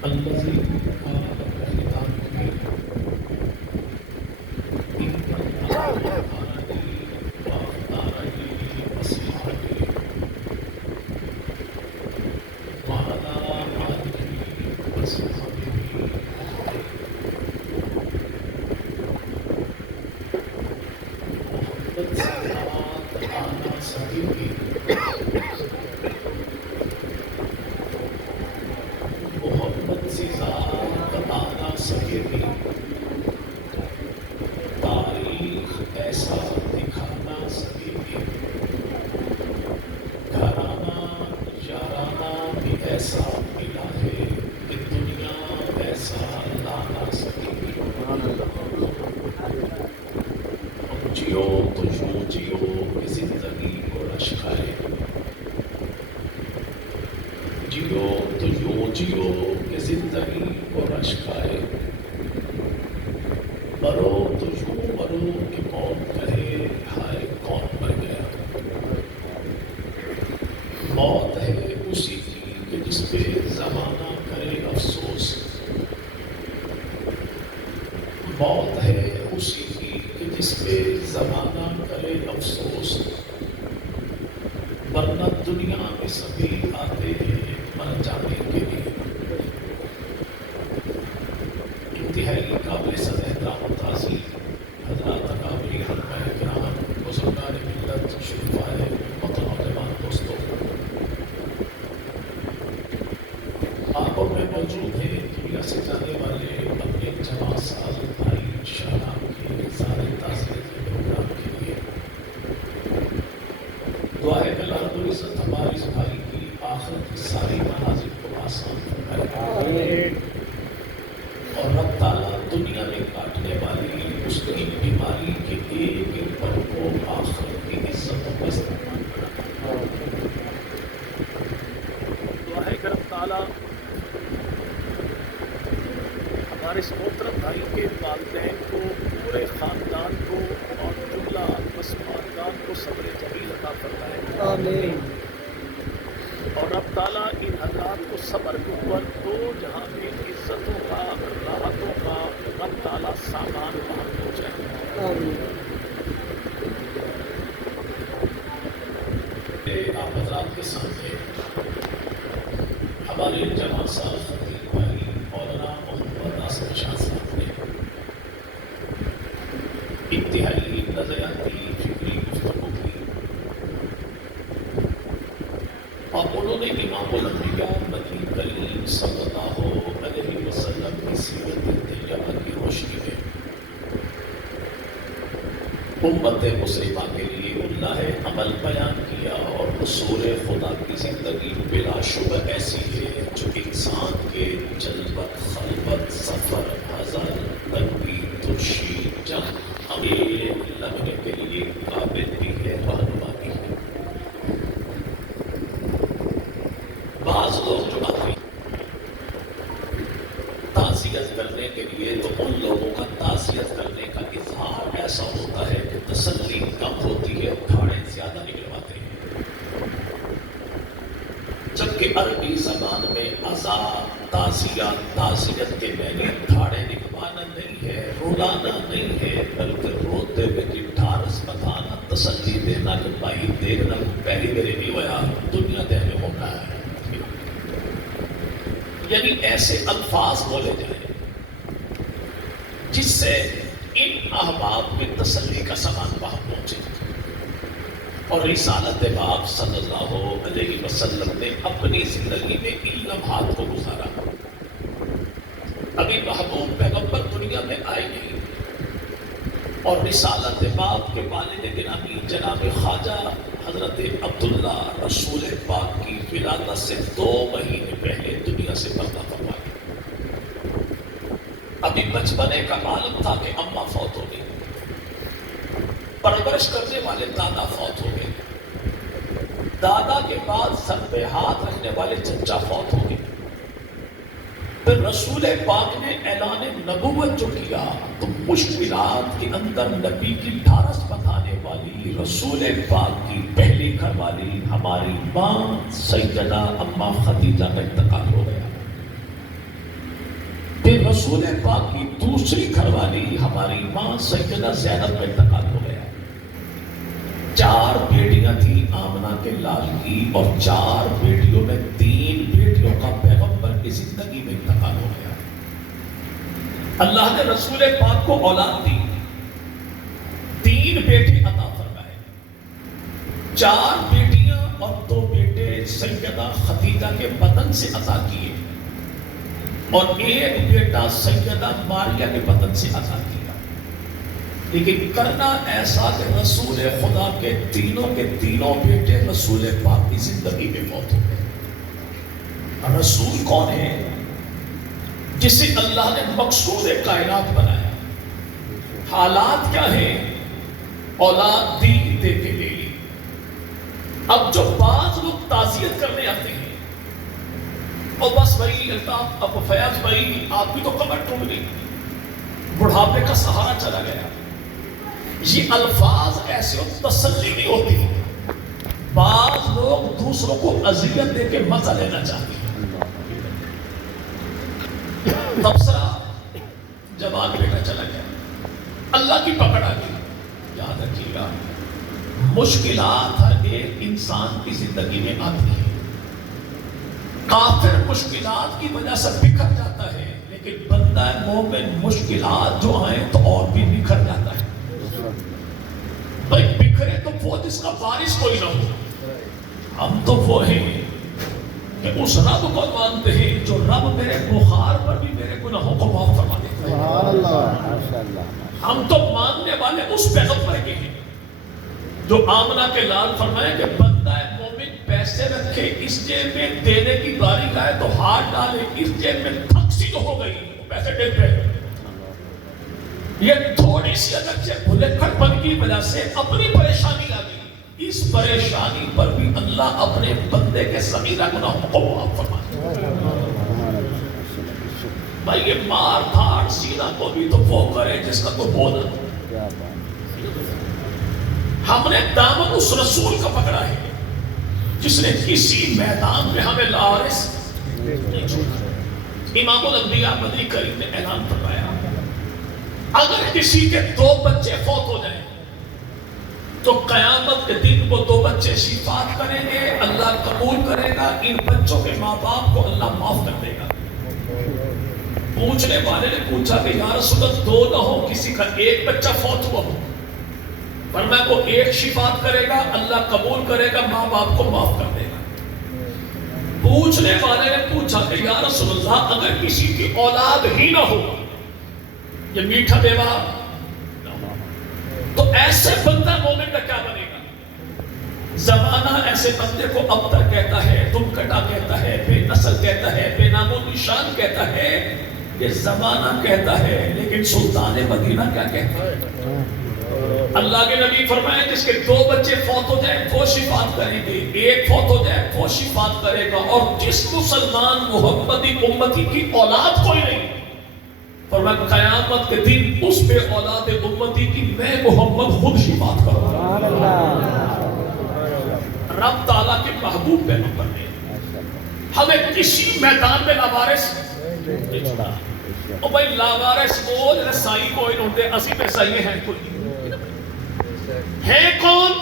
الذي قال بخطاب محمد سے ذات آنا سکے بھی تاریخ ایسا دکھانا سکے بھی گھرانہ یارانہ بھی ایسا ملا ہے کہ دنیا ایسا لانا سکے بھی جیو تو یوں جیو کہ زندگی کو رش کھائے جیو تو یوں جیو کہ زندگی کو رش کھائے مرو تو یوں مرو کہ موت کہے ہائے کون مر گیا موت ہے اسی کی کہ جس پہ زمانہ کرے افسوس موت ہے اسی کی کہ جس پہ زمانہ کرے افسوس ورنہ دنیا میں سبھی آتے ہیں مر جانے کے لیے انتہائی قابل صد احترام و تعظیم حضرات اکابر علماء کرام بزرگان ملت شرفاء امت و نوجوان دوستوں آپ میں موجود ہیں دنیا سے جانے والے اپنے جوان سال بھائی شاہنام کے اظہار تعزیت کے پروگرام کے لیے دعا ہے کہ اللہ رب العزت ہماری اس بھائی کی آخرت کی ساری منازل کو آسان فرمائے اور رب تعالیٰ دنیا میں کاٹنے والی اس کی بیماری کے ایک ایک پل کو آخرت کی عزت و استعمال دعا ہے کہ رب تعالیٰ ہمارے اس محترم بھائی کے والدین کو پورے خاندان کو اور جملہ مسلمان کو صبر جمیل عطا فرمائے آمین اور رب تعالیٰ ان حضرات کو صبر کے اوپر دو جہاں میں عزتوں کا راحتوں کا رب تعالیٰ سامان وہاں پہنچائے آمین آپ حضرات کے سامنے ہمارے جوان سال خطیب بھائی مولانا محمد آصف شاہ صاحب نے انتہائی نظریاتی فکری گفتگو کی اور انہوں نے امام الانبیاء نبی کریم صلی اللہ علیہ وسلم کی سیرت طیبہ کی روشنی میں امت مسلمہ کے لیے اللہ عمل بیان کیا اور رسول خدا کی زندگی بلا شبہ ایسی ہے جو انسان کے جلبت خلبت سفر حضر تنگی ترشی جنگ امیر لگنے کے لیے قابل بھی ہے رہنما بھی ہے بعض لوگ جو آتے تعزیت کرنے کے لیے تو ان لوگوں کا تعزیت کرنے کا اظہار ایسا ہوتا ہے کہ تسلی کم ہوتی ہے کھاڑے زیادہ نکلواتے ہیں جبکہ عربی زبان میں عزا تعزیت کے معنی کھاڑے نکلوانا نہیں ہے رلانا نہیں ہے بلکہ روتے ہوئے کی ڈھارس بتانا تسلی دینا کہ بھائی دیکھنا پہلی میرے نہیں ہوا دنیا دینے ہونا ہے یعنی ایسے الفاظ بولے جائیں جس سے ان احباب میں تسلی کا سامان وہاں پہنچے اور رسالت باب صلی اللہ علیہ وسلم نے اپنی زندگی میں ان لمحات کو گزارا ابھی محبوب پیغمبر دنیا میں آئے نہیں اور رسالت باب کے والد گرامی جناب خواجہ حضرت عبداللہ رسول پاک کی ولادت سے 2 مہینے پہلے دنیا سے پردہ فرما گئے ابھی بچپنے کا عالم تھا کہ اماں فوت ہو گئی پرورش کرنے والے دادا فوت ہو گئے دادا کے بعد سر پہ ہاتھ رکھنے والے چچا فوت ہو گئے پھر رسول پاک نے اعلان نبوت جو کیا تو مشکلات کے اندر نبی کی ڈھارس بتانے والی رسول پاک کی پہلی گھر والی ہماری ماں سیدہ اماں خدیجہ کا انتقال ہو گیا رسول پاک کی دوسری گھر والی ہماری ماں سیدہ زینب کا انتقال ہو گیا. 4 بیٹیاں تھیں آمنہ کے لال کی، اور 4 بیٹیوں میں 3 بیٹیوں کا پیغمبر کی زندگی میں انتقال ہو گیا. اللہ نے رسول پاک کو اولاد دی، 3 بیٹے عطا فرمائے. 4 بیٹیاں اور 2 بیٹے سیدہ خدیجہ کے بدن سے عطا کیے، اور 1 بیٹا سیدہ ماریہ کے بدن سے عطا کیا. لیکن کرنا ایسا کہ رسول خدا کے تینوں بیٹے رسول پاک کی زندگی میں موت ہو گئے. رسول کون ہے؟ جسے اللہ نے مقصود کائنات بنایا. حالات کیا ہیں؟ اولاد دین دے کے لے لی. اب جو بعض لوگ تعزیت کرنے آتے ہیں، اور بس بھائی الطاف اب فیاض بھائی آپ کی تو کمر ٹوٹ گئی، بڑھاپے کا سہارا چلا گیا، یہ الفاظ ایسے تسلی نہیں ہوتی. بعض لوگ دوسروں کو اذیت دے کے مزہ لینا چاہتے ہیں. تبصرہ جوان بیٹا چلا گیا، اللہ کی پکڑ آ گئی. یاد رکھیے گا، مشکلات ہر ایک انسان کی زندگی میں آتی ہے. کافر مشکلات کی وجہ سے بکھر جاتا ہے، لیکن بندہ مومن مشکلات جو آئیں تو اور بھی بکھر جاتا ہے. بھائی بکھرے تو وہ جس کا وارث کوئی نہ ہو. ہم تو وہ ہیں کہ اس رب کو مانتے ہیں جو رب میرے بخار پر بھی میرے گناہوں کو معاف فرما دیتا ہے. ہم تو ماننے والے اس پیغمبر کے ہیں جو آمنہ کے لال فرمائے کہ بندہ مومن پیسے رکھے اس جیب میں، دینے کی باری آئے تو ہاتھ ڈالے اس جیب میں، تھک سی تو ہو گئی پیسے ڈیل پہ. یہ تھوڑی سی اگر سے بھلکڑ پن کی وجہ سے اپنی پریشانی آ گئی، اس پریشانی پر بھی اللہ اپنے بندے کے صغیرہ گناہوں کو معاف فرمائے. بھائی یہ مار دھاڑ سینہ کو بھی تو وہ کرے جس کا تو بولا. ہم نے دامن اس رسول کا پکڑا ہے جس نے کسی میدان میں ہمیں لارث نہیں چھوڑا. امام الانبیاء مدنی کریم نے اعلان فرمایا اگر کسی کے 2 بچے فوت ہو جائیں تو قیامت کے دن وہ 2 بچے شفاعت کریں گے، اللہ قبول کرے گا، ان بچوں کے ماں باپ کو اللہ معاف کر دے گا. پوچھنے والے نے پوچھا کہ یا رسول اللہ 2 نہ ہو، کسی کا 1 بچہ فوت ہوا ہو. فرمایا وہ 1 شفاعت کرے گا، اللہ قبول کرے گا، ماں باپ کو معاف کر دے گا. پوچھنے والے نے پوچھا کہ یا رسول اللہ اگر کسی کی اولاد ہی نہ ہو، یہ میٹھا بیوہ، تو ایسے بندہ مومن کا کیا بنے گا؟ زمانہ ایسے بندے کو ابتر کہتا ہے، تم کٹا کہتا ہے، بے نسل کہتا ہے، بے نام و نشان کہتا ہے. یہ زمانہ کہتا ہے، لیکن سلطان مدینہ کیا کہتا ہے؟ اللہ کے نبی فرمائے جس کے 2 بچے فوت ہو جائیں وہ شفاعت کریں گے، 1 فوت ہو جائے وہ شفاعت کرے گا. اور جس مسلمان محمدی امتی کی اولاد کوئی نہیں، فرمایا قیامت کے دن اس پہ اولاد امتی کی میں محمد خود شفاعت کروں گا. رب تعالیٰ کے محبوب پیغمبر نے ہمیں کسی میدان میں لاوارث نہیں چھوڑا. اور بھائی لاوارث بول رسائی کوئی نہیں ہوتے، اسی پہ سائیے ہیں کوئی ہے کون؟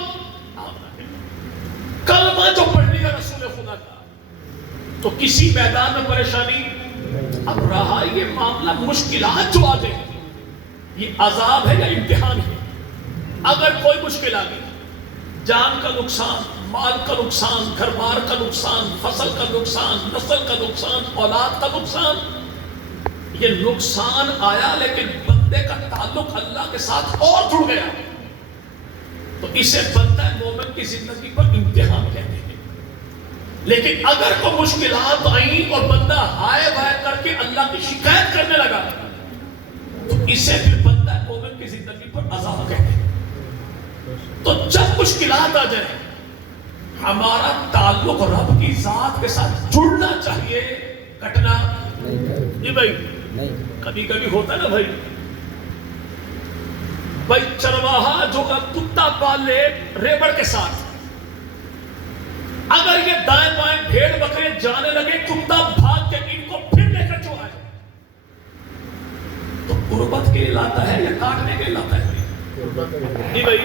کلمہ جو پڑھنے کا رسول خدا کا، تو کسی میدان میں پریشانی. اب رہا یہ معاملہ مشکلات جو آ گئی، یہ عذاب ہے یا امتحان ہے؟ اگر کوئی مشکل آ گئی، جان کا نقصان، مال کا نقصان، گھر بار کا نقصان، فصل کا نقصان، نسل کا نقصان، اولاد کا نقصان، یہ نقصان آیا لیکن بندے کا تعلق اللہ کے ساتھ اور جڑ گیا، تو اسے بندہ مومن کی زندگی پر امتحان کہتے ہیں. لیکن اگر کوئی مشکلات آئیں اور بندہ ہائے بائے کر کے اللہ کی شکایت کرنے لگا تو اسے پھر بندہ مومن کی زندگی پر عذاب کہتے ہیں. تو جب مشکلات آ جائیں ہمارا تعلق رب کی ذات کے ساتھ جڑنا چاہیے، کٹنا نہیں. بھائی کبھی کبھی ہوتا ہے نا بھائی چرواہا جو کتا پال لے ریبڑ کے ساتھ، اگر یہ دائیں بائیں بھیڑ بکرے جانے لگے، کتا بھاگ کے ان کو پھر لے کر جو آئے، جی بھائی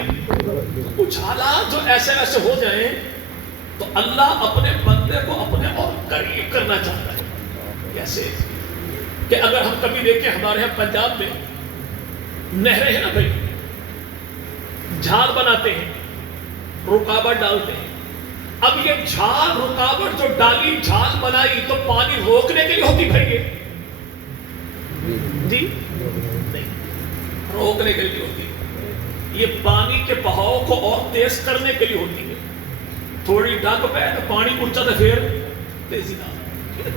کچھ حالات جو ایسے ایسے ہو جائیں تو اللہ اپنے بندے کو اپنے اور قریب کرنا چاہتا ہے. کیسے کہ اگر ہم کبھی دیکھیں ہمارے یہاں پنجاب میں نہریں ہیں نا بھائی, جھاڑ بناتے ہیں, رکاوٹ ڈالتے ہیں. اب یہ جھاڑ رکاوٹ جو ڈالی, جھاڑ بنائی, تو پانی روکنے کے لیے ہوتی بھائی جی نہیں, روکنے کے لیے ہوتی. یہ پانی کے بہاؤ کو اور تیز کرنے کے لیے ہوتی ہے. تھوڑی ڈگ پہ تو پانی اونچا تو پھر تیزی نہ.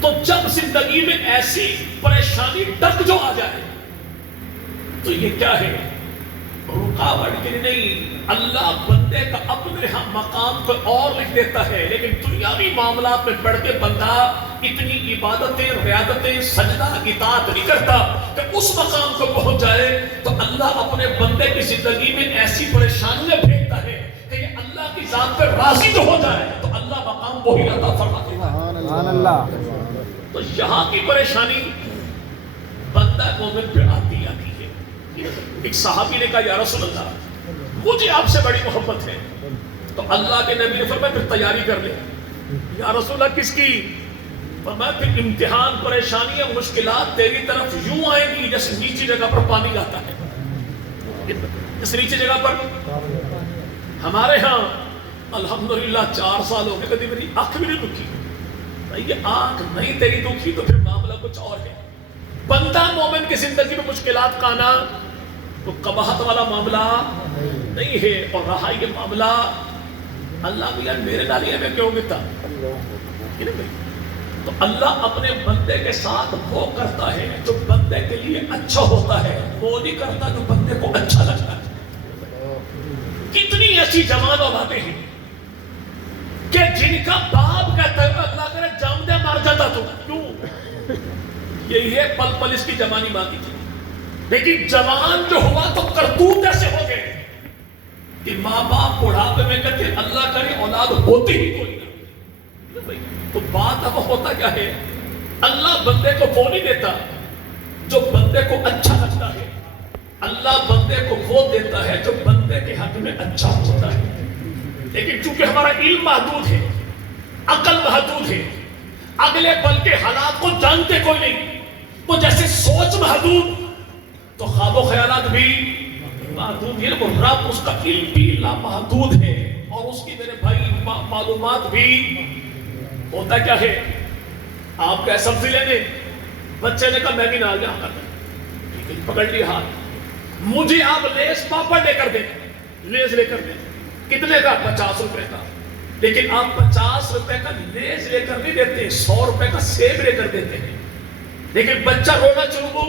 تو جب زندگی میں ایسی پریشانی ڈگ جو آ جائے تو یہ کیا ہے, رکاوٹ کے لیے نہیں. اللہ بندے کا اپنے ہاں مقام کو اور لکھ دیتا ہے, لیکن دنیاوی معاملات میں بڑھ کے بندہ اتنی عبادتیں, ریاضتیں, سجدہ, اطاعت نہیں کرتا کہ اس مقام کو پہنچ جائے. تو اللہ اپنے بندے کی زندگی میں ایسی پریشانیاں بھیجتا ہے کہ یہ اللہ کی ذات پہ راضی تو ہو جائے تو اللہ مقام وہی عطا فرما دیتا ہے. سبحان اللہ. تو یہاں کی پریشانی بندہ مومن پہ آتی ہے. ایک صحابی نے کہا یا رسول اللہ مجھے آپ سے بڑی محبت ہے. تو اللہ کے نبی نے فرمایا پھر تیاری کر لے. یا رسول اللہ کس کی؟ فرمایا پھر امتحان, پریشانیاں, مشکلات تیری طرف یوں آئیں گی جیسے نیچی جگہ پر پانی آتا ہے. اس نیچی جگہ پر ہمارے ہاں الحمدللہ 4 سال ہو گئے کبھی میری آنکھ بھی نہیں دکھی. یہ آنکھ نہیں تیری دکھی تو پھر معاملہ کچھ اور ہے. بندہ مومن کی زندگی میں مشکلات کا آنا تو قباحت والا معاملہ نہیں ہے. اور رہا یہ معاملہ اللہ بھی یار میرے نالیے میں کیوں گتا, تو اللہ اپنے بندے کے ساتھ وہ کرتا ہے جو بندے کے لیے اچھا ہوتا ہے, وہ نہیں کرتا جو بندے کو اچھا لگتا ہے. کتنی ایسی جوان اولادیں ہیں کہ جن کا باپ کہتا ہے اللہ کرے جام دے مار جاتا تو کیوں, یہی ہے پل پل اس کی جوانی باقی تھی. لیکن جوان جو ہوا تو کرتوت ایسے ہو گئے کہ ماں باپ بڑھاپے میں کہتے ہیں اللہ کرے اولاد ہوتی ہی کوئی نہ. تو بات اب ہوتا کیا ہے, اللہ بندے کو وہ نہیں دیتا جو بندے کو اچھا لگتا ہے. اللہ بندے کو وہ دیتا ہے جو بندے کے حق میں اچھا ہوتا ہے. لیکن چونکہ ہمارا علم محدود ہے, عقل محدود ہے, اگلے پل کے حالات کو جانتے کوئی نہیں, وہ جیسے سوچ محدود تو خواب و خیالات بھی محدود ہے. وہ رب اس کا علم بھی لامحدود ہے اور اس کی میرے بھائی معلومات بھی. ہوتا کیا ہے, آپ کا سبزی لینے بچے نے کہا میں بھی نہ جاؤں گا, پکڑ لی ہاتھ, مجھے آپ لیس پاپڑ لے کر دیں, لیس لے کر دیں. کتنے کا؟ 50 روپے کا. لیکن آپ 50 روپے کا لیز لے کر نہیں دیتے, 100 روپے کا سیب لے کر دیتے ہیں. لیکن بچہ رونا شروع,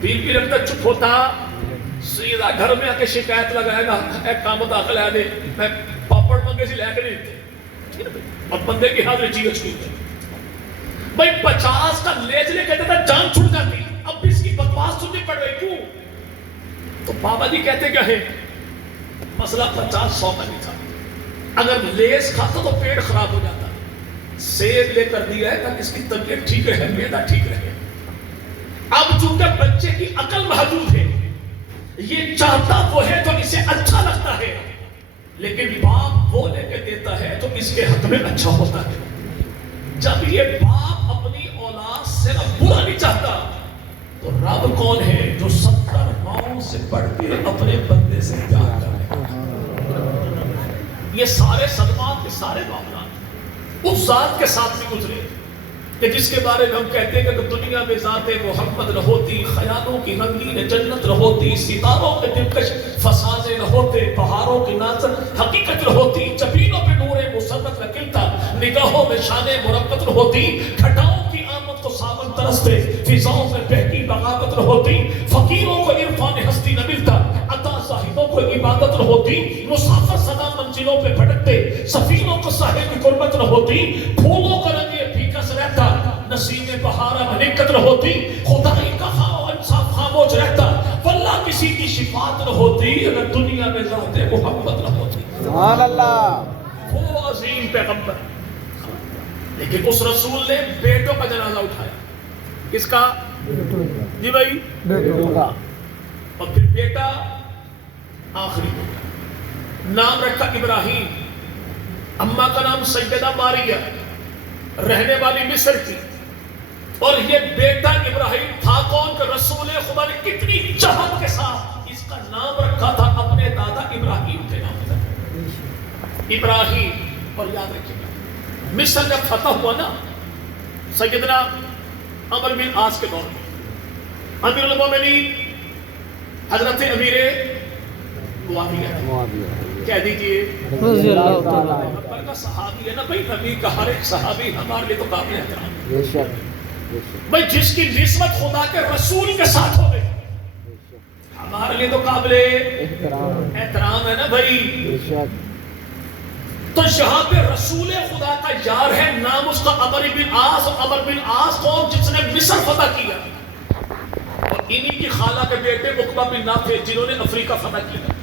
بیوی رکھتا چپ ہوتا, سیدھا گھر میں آ کے شکایت لگائے گا ایک کام داخل ہے دے میں پاپڑ منگے سے لے کے نہیں دیتے. اور بندے کی حاضر چیز کی بھائی 50 کا لیز لے کے دیتا جان چھوٹ جاتی. اب بھی اس کی بکواس سننی پڑ گئی کیوں؟ تو بابا جی کہتے کیا ہے, مسئلہ 50-100 کا نہیں تھا. اگر لیز کھاتا تو پیٹ خراب ہو جاتا, سیب لے کر دیا ہے تاکہ اس کی طبیعت ٹھیک رہے, معدہ ٹھیک رہے. اب چونکہ بچے کی عقل محدود ہے, یہ چاہتا وہ ہے تو اسے اچھا لگتا ہے, لیکن باپ وہ لے کے دیتا ہے تو اس کے حق میں اچھا ہوتا ہے. جب یہ باپ اپنی اولاد سے برا نہیں چاہتا تو رب کون ہے جو 70 ماؤں سے بڑھ کے اپنے بندے سے پیار کرے. یہ سارے صدمات کے سارے معاملات اس ذات کے ساتھ بھی گزرے کہ جس کے بارے میں ہم کہتے ہیں کہ دنیا میں ذات محمد نہ ہوتی, خیالوں کی رنگین جنت نہ ہوتی, ستاروں کے دلکش فسانے نہ ہوتے, پہاڑوں کی ناظر حقیقت نہ ہوتی, جبینوں پہ نور مسرت نہ کلتا, نگاہوں میں شان مربت نہ ہوتی, گھٹاؤں کی آمد کو ساون ترستے, فضاؤں میں بہتی بغاوت نہ ہوتی, فقیروں کو عرفان ہستی نہ ملتا, عطا زاہدوں کو عبادت نہ ہوتی, مسافر سدا منزلوں پہ بھٹکتے, سفینوں کو ساحل کی قربت نہ ہوتی, پھولوں کا رنگ یہ پھیکس رہتا, نسیم بہارا ملکت نہ ہوتی, خدائی کا خواہ انصاف خاموش رہتا, واللہ کسی کی شفاعت نہ ہوتی اگر دنیا میں ذات محمد نہ ہوتی. سبحان اللہ. وہ عظیم پیغمبر, لیکن اس رسول نے بیٹوں کا جنازہ اٹھایا. کس کا؟ جی بھائی, بیٹوں کا. اور پھر بیٹا آخری بیٹا، نام رکھا ابراہیم، اماں کا نام سیدہ ماریہ، رہنے والی مصر کی، اور یہ بیٹا ابراہیم تھا کون کہ رسول خدا نے کتنی چاہت کے ساتھ اس کا نام رکھا تھا اپنے دادا ابراہیم کے نام سے، ابراہیم۔ اور یاد رکھیے گا مصر جب فتح ہوا نا سیدنا عمرو بن عاص کے دور میں، امیر المومنین حضرت امیر معاویہ کہہ دیجئے رضی اللہ تعالیٰ اکبر کا صحابی ہے نا بھائی، نبی کا ہر ایک صحابی ہمارے لیے تو قابل احترام بے شک بھائی، جس کی نسبت خدا کے رسول کے ساتھ ہو گئی ہمارے لیے تو قابل احترام ہے نا بھائی۔ بے شک تو یہاں پہ رسول خدا کا یار ہے، نام اس کا عمرو بن عاص، اور عمرو بن عاص کون؟ جس نے مصر فتح کیا، اور انہی کی خالہ کے بیٹے عقبہ بن نافع جنہوں نے افریقہ فتح کیا۔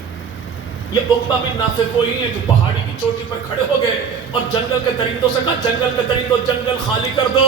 یہ عقبہ بن نافع وہی ہیں جو پہاڑی کی چوٹی پر کھڑے ہو گئے اور جنگل کے درندوں سے کہا جنگل کے درندوں جنگل خالی کر دو،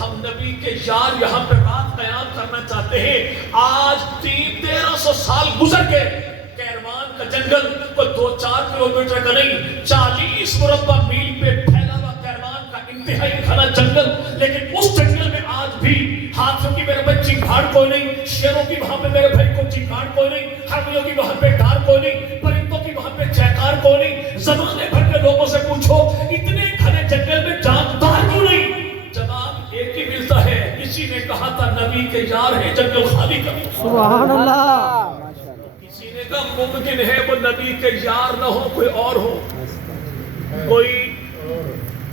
ہم نبی کے یار یہاں پہ رات قیام کرنا چاہتے ہیں۔ آج 1300 سال گزر گئے، کیروان کا جنگل کوئی 2-4 کلومیٹر کا نہیں، 40 مربع میل پہ پھیلا ہوا کیروان کا انتہائی گھنا جنگل، لیکن اس جنگل میں آج بھی ہاتھوں کی میرے بھائی چنگھاڑ کوئی نہیں، شیروں کی وہاں پہ میرے بھائی کو چنگھاڑ کوئی نہیں، ہرنیوں کی وہاں پہ ڈار کوئی نہیں، پرندوں کی وہاں پہ چہکار کوئی نہیں۔ زمانے بھر کے لوگوں سے پوچھو اتنے گھنے جنگل میں جاندار کیوں نہیں؟ جواب ایک ہی ملتا ہے، کسی نے کہا تھا نبی کے یار ہے جنگل خالی کر دو۔ سبحان اللہ، کسی نے کہا ممکن ہے وہ نبی کے یار نہ ہو، کوئی اور ہو، کوئی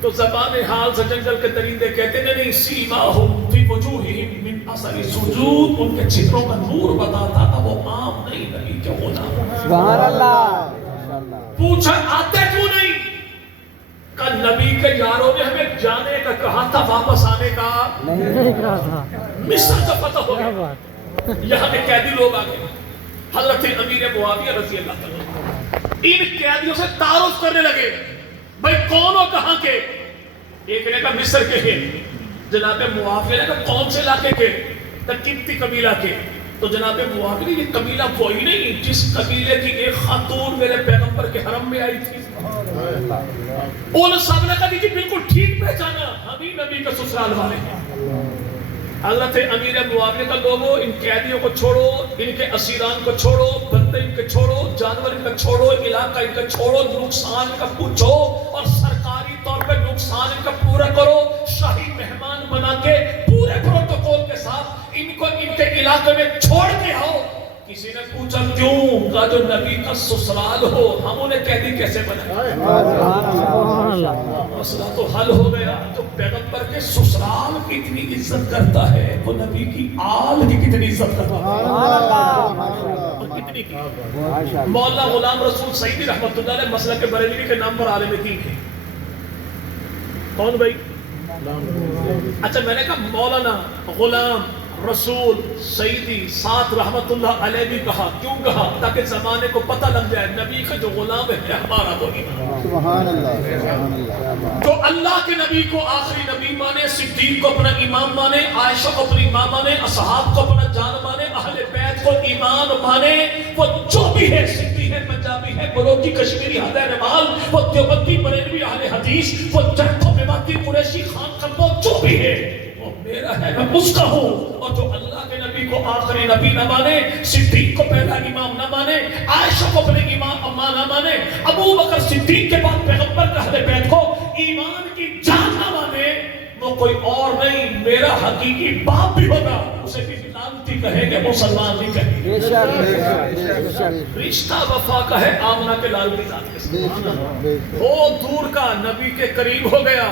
تو زبان حال سے جنگل کے درندے کہتے ہیں نہیں، سیماہم فی وجوہہم من اثر السجود، ان کے چہروں کا نور بتاتا تھا وہ عام نہیں نبی کیا ہونا۔ سبحان اللہ۔ پوچھا آتے کیوں نہیں؟ کہ نبی کے یاروں نے ہمیں جانے کا کہا تھا، واپس آنے کا نہیں کہا تھا۔ مصر کا پتہ ہو کیا گیا، بات، یہاں کے قیدی لوگ آ گئے، حضرت امیر معاویہ رضی اللہ تعالیٰ ان قیدیوں سے تعارف کرنے لگے، بھائی کون ہو کہاں کے؟ ایک نے کہا مصر کے ہیں، جناب معاویہ نے کہا کون سے علاقے کے؟ قبطی قبیلہ کے۔ تو جناب معاویہ نے یہ قبیلہ وہی نہیں جس قبیلے کی ایک خاتون میرے پیغمبر کے حرم میں آئی تھی؟ ان سب نے کہا جی بالکل ٹھیک پہچانا، ہم ہی نبی کا سسرال والے ہیں۔ حضرت امیر معاویہ کا لوگوں ان قیدیوں کو چھوڑو، ان کے اسیران کو چھوڑو، بندے ان کے چھوڑو، جانور ان کا چھوڑو، علاقہ ان کا چھوڑو، نقصان ان کا پوچھو اور سرکاری طور پہ نقصان ان کا پورا کرو، شاہی مہمان بنا کے پورے پروٹوکول کے ساتھ ان کو ان کے علاقے میں چھوڑ کے آؤ۔ کسی نے پوچھا کیوں؟ کہا جو نبی کا سسرال ہو، ہم انہیں قیدی کیسے بنائیں؟ مسئلہ تو حل ہو گیا۔ جو پیغمبر کے سسرال کی اتنی عزت کرتا ہے وہ نبی کی آل کی کتنی عزت کرتا ہے، کتنی کی۔ مولانا غلام رسول سعیدی رحمۃ اللہ علیہ مسلک بریلوی کے نام پر عالم دین ہے۔ کون بھائی؟ اچھا میں نے کہا مولانا غلام رسول سعیدی ساتھ رحمت اللہ علیہ بھی کہا، کیوں کہا؟ تاکہ زمانے کو پتہ لگ جائے نبی کا جو غلام ہے ہمارا وہی۔ سبحان اللہ، سبحان اللہ۔ جو اللہ کے نبی کو آخری نبی مانے، صدیق کو اپنا امام مانے، عائشہ کو اپنی ماں مانے، اصحاب کو اپنا جان مانے، اہل بیت کو ایمان مانے، وہ جو بھی ہے، سندھی ہے، پنجابی ہے، بلوچی، کشمیری، ہدے رمال، وہ دیوبندی، بریلوی، اہل حدیث، وہ جٹو میواتی، قریشی، خان قبو، جو بھی ہے وہ میرا ہے، میں اس کا ہوں۔ اور جو اللہ کے نبی کو آخری نبی نہ مانے، صدیق کو پہلا امام نہ مانے، عائشہ کو اپنے امام اما نہ مانے، ابو بکر صدیق کے بعد پیغمبر کا اہل بیت کو ایمان کی جان نہ مانے، وہ کوئی اور نہیں، میرا حقیقی باپ بھی ہوگا، اسے بھی لعنتی کہیں گے، مسلمان نہیں کہیں گے۔ بے شک، بے شک، رشتہ وفا کا ہے آمنہ کے لال کی ذات کے ساتھ، وہ دور کا نبی کے قریب ہو گیا،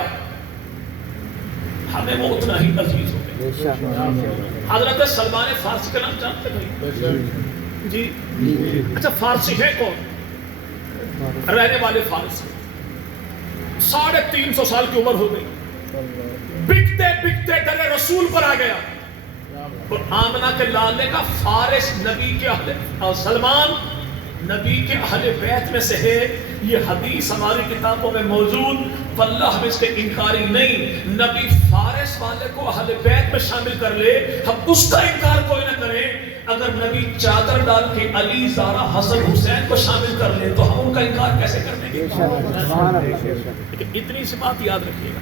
ہمیں وہ اتنا ہی عزیز ہو گیا۔ بے شک۔ حضرت سلمان فارسی کا نام جانتے ہیں؟ جی اچھا، فارسی ہے کون؟ رہنے والے فارسی، 350 سال کی عمر ہو گئی، بکتے بکتے در رسول پر آ گیا، اور آمنہ کے لال نے کہا فارس نبی کے اہل، سلمان نبی کے اہل بیت میں سے ہے، یہ حدیث ہماری کتابوں میں موجود، واللہ ہم اس کے انکاری نہیں، نبی فارس والے کو اہل بیت میں شامل کر لے، ہم اس کا انکار کوئی نہ کریں، اگر نبی چادر ڈال کے علی، زارا، حسن، حسین کو شامل کر لے تو ہم ان کا انکار کیسے کر دیں گے؟ لیکن اتنی سی بات یاد رکھیے گا،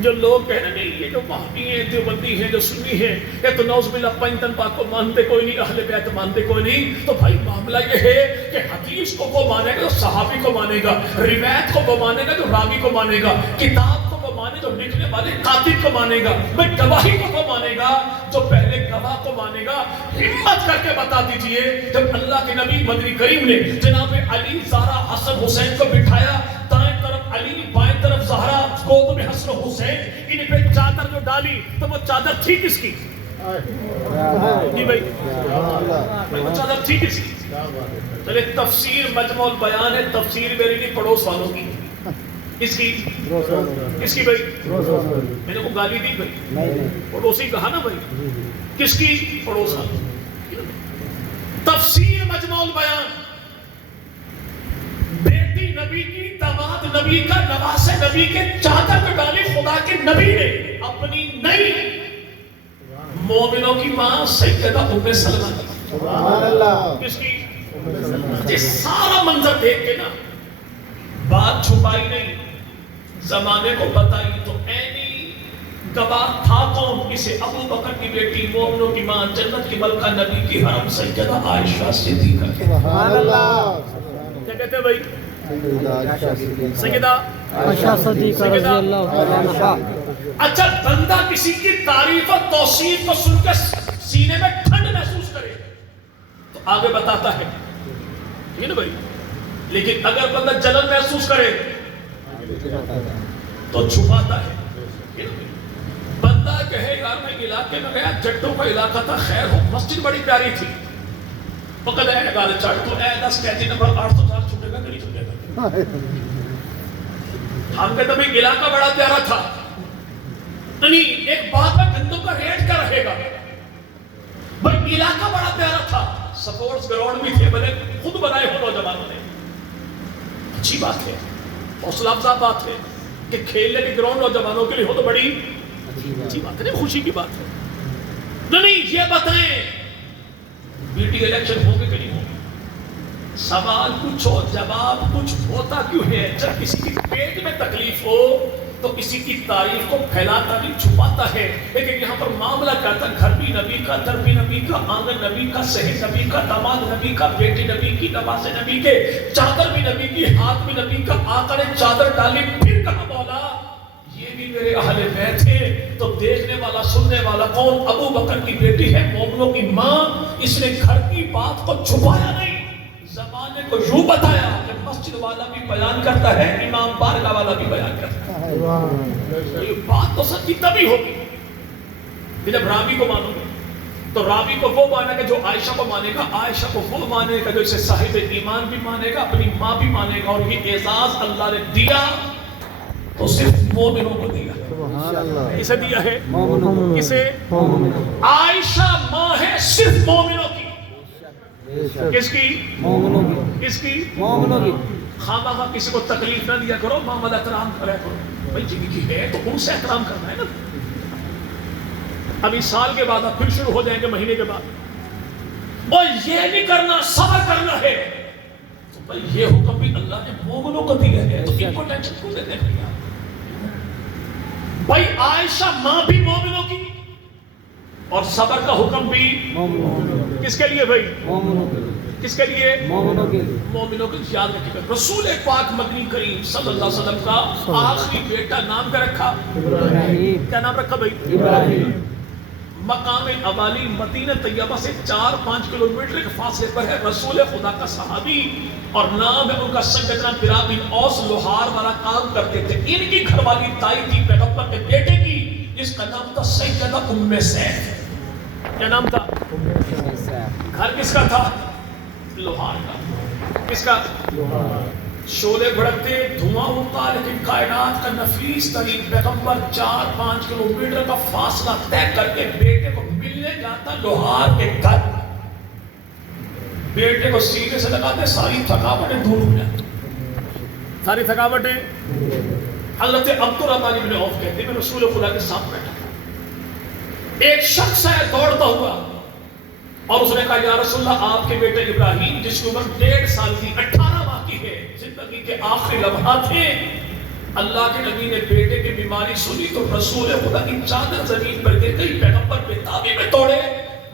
جو لوگ کہہ رہے ہیں یہ جو وہابی ہیں، دیوبندی ہیں، جو سنی ہیں، یہ تو نعوذ باللہ پنجتن پاک کو مانتے کوئی نہیں، اہل بیت مانتے کوئی نہیں، تو بھائی معاملہ یہ ہے کہ حدیث کو وہ مانے گا جو صحابی کو مانے گا، روایت کو وہ مانے گا جو راوی کو مانے گا، کتاب کو وہ مانے جو لکھنے والے کاتب کو مانے گا، میں گواہی کو وہ مانے گا جو پہلے گواہ کو مانے گا۔ ہمت کر کے بتا دیجئے، جب اللہ کے نبی مدنی کریم نے جناب علی، زہرا، حسن، حسین کو بٹھایا، دائیں طرف علی، بائیں طرف زہرا، گود میں حسن و حسین، ان پہ چادر جو ڈالی تو وہ چادر تھی کس کی؟ جی بھائی وہ چادر تھی کس کی؟ چلے تفسیر مجموع البیان ہے، تفسیر میری نہیں پڑوس والوں کی، کس کی؟ کس کی بھائی؟ میں نے کو گالی دی بھائی، پڑوسی کہا نا بھائی، کس کی؟ پڑوس والوں۔ تفسیر مجموع البیان، بیٹی نبی کی، داماد نبی کا، نواز نبی کے چادر پہ ڈالی خدا کے نبی نے، اپنی نہیں، مومنوں کی ماں سیدہ ام سلمہ کی۔ سبحان اللہ۔ کس کی؟ یہ سارا منظر دیکھ کے نا بات چھپائی نہیں، زمانے کو بتائی تو اینی گواہ تھا کون؟ اسے ابو بکر کی بیٹی، مومنوں کی ماں، جنت کی ملکہ، نبی کی حرم سیدہ عائشہ صدیقہ کے۔ سبحان اللہ۔ کیا کہتے ہیں بھائی؟ سیدہ عائشہ صدیقہ رضی اللہ عنہا۔ اچھا بندہ کسی کی تعریف اور توصیف کو سن کے سینے میں ٹھنڈ محسوس کرے تو آگے بتاتا ہے، ٹھیک ہے نا بھائی، لیکن اگر بندہ جلن محسوس کرے تو چھپاتا ہے۔ بندہ کہے یار میں علاقے میں گیا، جٹوں کا علاقہ تھا، خیر ہو، مسجد بڑی پیاری تھی، پکڑ ہے گال چاٹ تو اے 10 کہتی نمبر 804 چھوٹے گا کہ نہیں چھوٹے گا؟ ہم کہتے ہیں علاقہ بڑا پیارا تھا، نہیں ایک بات میں گندوں کا ریٹ کیا رہے گا بھائی، علاقہ بڑا پیارا تھا، سپورٹس گراؤنڈ بھی تھے، بلے خود بنائے ہو نوجوانوں نے، اچھی بات ہے، حوصلہ افزا بات ہے کہ کھیلنے کے گراؤنڈ نوجوانوں کے لیے ہو تو بڑی اچھی بات ہے، خوشی کی بات ہے۔ نہیں یہ بتائیں بی ٹی الیکشن ہوں گے کہ نہیں ہوں گے؟ سوال کچھ ہو جواب کچھ ہوتا کیوں ہے؟ جب کسی کی پیٹ میں تکلیف ہو تو کسی کی تعریف کو پھیلاتا نہیں، چھپاتا ہے، لیکن یہاں پر معاملہ کیا تھا؟ گھر بھی نبی کا، در بھی نبی کا، آنگن نبی کا، صحن نبی کا، داماد نبی کا، بیٹی نبی کی، نواز نبی کے، چادر بھی نبی کی، ہاتھ بھی نبی کا، آقا نے چادر ڈالی، پھر کہا مولا یہ بھی میرے اہل بیت ہے، تو دیکھنے والا سننے والا کون؟ ابو بکر کی بیٹی ہے، مومنوں کی ماں، اس نے گھر کی بات کو چھپایا نہیں، زمانے کو یوں بتایا کہ مسجد والا بھی بیان کرتا ہے، امام بارگاہ والا بھی بیان کرتا ہے۔ یہ بات تو سچی تبھی ہوگی کہ جب راوی کو مانو گے، تو راوی کو وہ مانے گا جو عائشہ کو مانے گا، عائشہ کو وہ مانے گا جو اسے صاحب ایمان بھی مانے گا، اپنی ماں بھی مانے گا، اور یہ اعزاز اللہ نے دیا تو صرف مومنوں کو دیا۔ سبحان اللہ۔ کسے دیا ہے؟ مومنوں کو۔ کسے؟ عائشہ ماں ہے صرف مومنوں کی۔ کس کی؟ مومنوں کی۔ کس کی؟ مومنوں کی۔ خامخواہ کسی کو تکلیف نہ دیا کرو، معاملہ احترام کرا کرو، بھائی جن کی ہے تو ان سے احترام کرنا ہے نا۔ ابھی سال کے بعد اب پھر شروع ہو جائیں گے مہینے کے بعد، اور یہ نہیں کرنا، صبر کرنا ہے، تو بھائی یہ حکم بھی اللہ نے مومنوں کو دیا ہے، تو ان کو ٹینشن کیوں دیتے ہیں بھائی؟ عائشہ ماں بھی مومنوں کی، اور صبر کا حکم بھی کس کے لیے بھائی؟ مومنوں کے۔ کس کے لیے؟ مومنوں کے۔ مومنوں کے۔ یاد رکھیے گا رسول پاک مدنی کریم صلی اللہ علیہ وسلم کا آخری بیٹا نام کیا رکھا؟ ابراہیم۔ کیا نام رکھا بھائی؟ ابراہیم۔ مقام ابالی مدینہ طیبہ سے 4-5 کلومیٹر کے فاصلے پر ہے، رسول خدا کا صحابی، اور نام ہے ان کا سیدنا بلال بن اوس، لوہار والا کام کرتے تھے، ان کی گھر والی تائی تھی پیغمبر کے بیٹے کی، جس کا نام تھا سیدہ ام سیف۔ کیا نام تھا؟ گھر کس کا تھا؟ لوہار کا۔ کس کا؟ شعلے بھڑکتے، دھواں اٹھتا، لیکن کائنات کا نفیس ترین پیغمبر 4-5 کلومیٹر کا فاصلہ طے کر کے بیٹے کو ملنے جاتا لوہار کے گھر، بیٹے کو سینے سے لگاتے، ساری تھکاوٹیں دور ہو جاتی، ساری تھکاوٹیں۔ حضرت عبد الرحمن بن عوف کہتے ہیں میں رسول خدا کے ساتھ بیٹھا تھا، ایک شخص ہے دوڑتا ہوا، اور اس نے کہا یا رسول اللہ آپ کے بیٹے ابراہیم جس کی عمر 1.5 سال تھی 18 ماہ کی ہے زندگی کے آخری لمحات تھے اللہ کے نبی نے بیٹے کی بیماری سنی تو رسول خدا کی چادر زمین پر گر گئی پیغمبر پہ تابے میں توڑے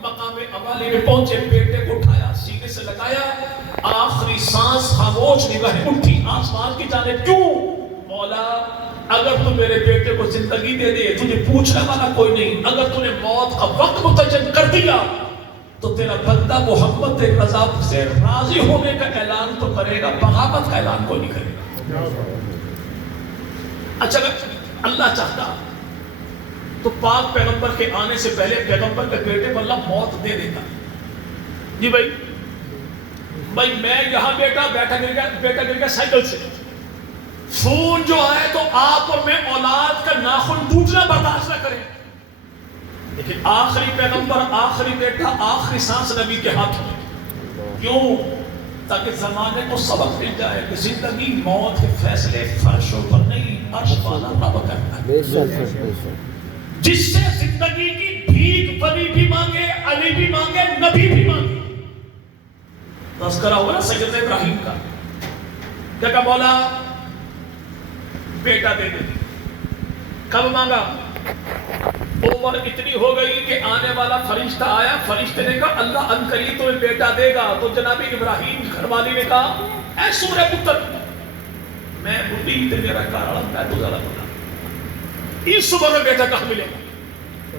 مقام عوالی میں پہنچے بیٹے کو اٹھایا سینے سے لگایا آخری سانس خاموش نگاہیں اٹھی آسمان کی جانب کیوں مولا اگر تو میرے بیٹے کو زندگی دے دے تجھے پوچھنے والا کوئی نہیں اگر تو نے موت کا وقت متعین کر دیا تو تیرا بندہ محمد تیرے رضا سے راضی ہونے کا اعلان تو کرے گا بغاوت کا اعلان کوئی نہیں کرے گا اچھا اگر اللہ چاہتا تو پاک پیغمبر کے آنے سے پہلے پیغمبر کے بیٹے کو اللہ موت دے دیتا جی بھائی میں یہاں بیٹا گر گیا سائیکل سے خون جو ہے تو آپ اور میں اولاد کا ناخن ٹوٹنا برداشت نہ کریں لیکن آخری پیغمبر آخری بیٹا آخری سانس نبی کے ہاتھ میں کیوں تاکہ زمانے کو سبق مل جائے کہ زندگی موت کے فیصلے فرشوں پر نہیں عرش والا رب کرتا ہے جس سے زندگی کی بھیک ولی بھی مانگے علی بھی مانگے نبی بھی مانگے تذکرہ ہوا نا سیدنا ابراہیم کا کیا کہا مولا بیٹا دے دے کب مانگا عمر اتنی ہو گئی کہ آنے والا فرشتہ آیا فرشتے نے کہا اللہ عنقریب تمہیں بیٹا دے گا تو جناب ابراہیم گھر والی نے کہا اے سورہ پتر میں بڈھی تے میرا کارا میں تو زیادہ بنا اس صبح میں بیٹا کہاں ملے گا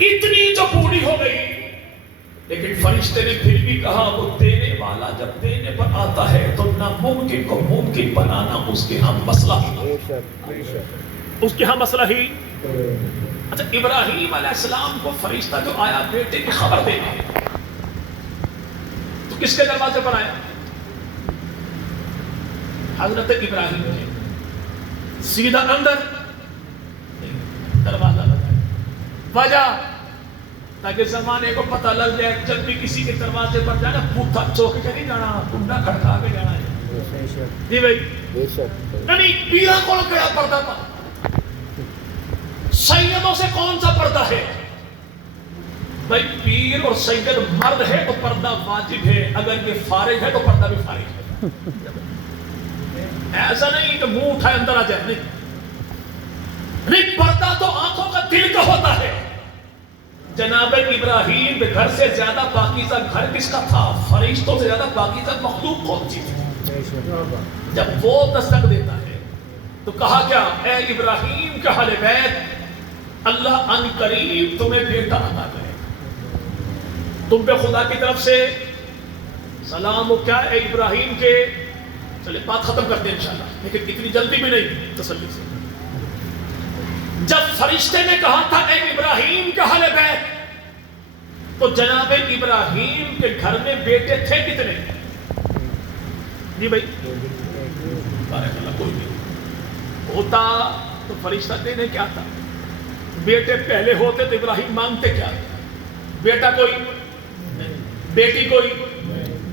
اتنی جو بوڑھی ہو گئی لیکن فرشتے نے پھر بھی کہا وہ دینے والا جب دینے پر آتا ہے تو ناممکن کو ممکن بنانا اس کے ہاں مسئلہ ہی اس کے ہاں مسئلہ ہی اچھا ابراہیم علیہ السلام کو فرشتہ جو آیا بیٹے کی خبر دینے تو کس کے دروازے پر آیا حضرت ابراہیم نے سیدھا اندر دروازہ لگایا وجہ تاکہ زمانے کو پتہ لگ جائے جب بھی کسی کے دروازے پر جانا بوتھا چوک کے نہیں جانا کنڈا کھڑکا کے جانا ہے جی بھائی نہیں پیرا کون کیا پردہ تھا سیدوں سے کون سا پردہ ہے بھائی پیر اور سید مرد ہے تو پردہ واجب ہے اگر یہ فارغ ہے تو پردہ بھی فارغ ہے ایسا نہیں کہ منہ اٹھائے اندر آ جائے نہیں پردہ تو آنکھوں کا دل کا ہوتا ہے جناب ابراہیم گھر سے زیادہ پاکیزہ گھر کس کا تھا فرشتوں سے زیادہ پاکیزہ مخلوق کون سی تھی جب وہ دستک دیتا ہے تو کہا کیا اے ابراہیم کے اہل بیت اللہ ان قریب تمہیں بیٹا عطا کرے تم پہ خدا کی طرف سے سلام ہو کیا اے ابراہیم کے چلے بات ختم کرتے ہیں انشاءاللہ لیکن اتنی جلدی بھی نہیں تسلی سے جب فرشتے نے کہا تھا اے ابراہیم کے اہل بیت تو جناب ابراہیم کے گھر میں بیٹے تھے کتنے جی بھائی بارک اللہ کوئی نہیں ہوتا تو فرشتہ دینے کیا تھا بیٹے پہلے ہوتے تو ابراہیم مانگتے کیا بیٹا کوئی بیٹی کوئی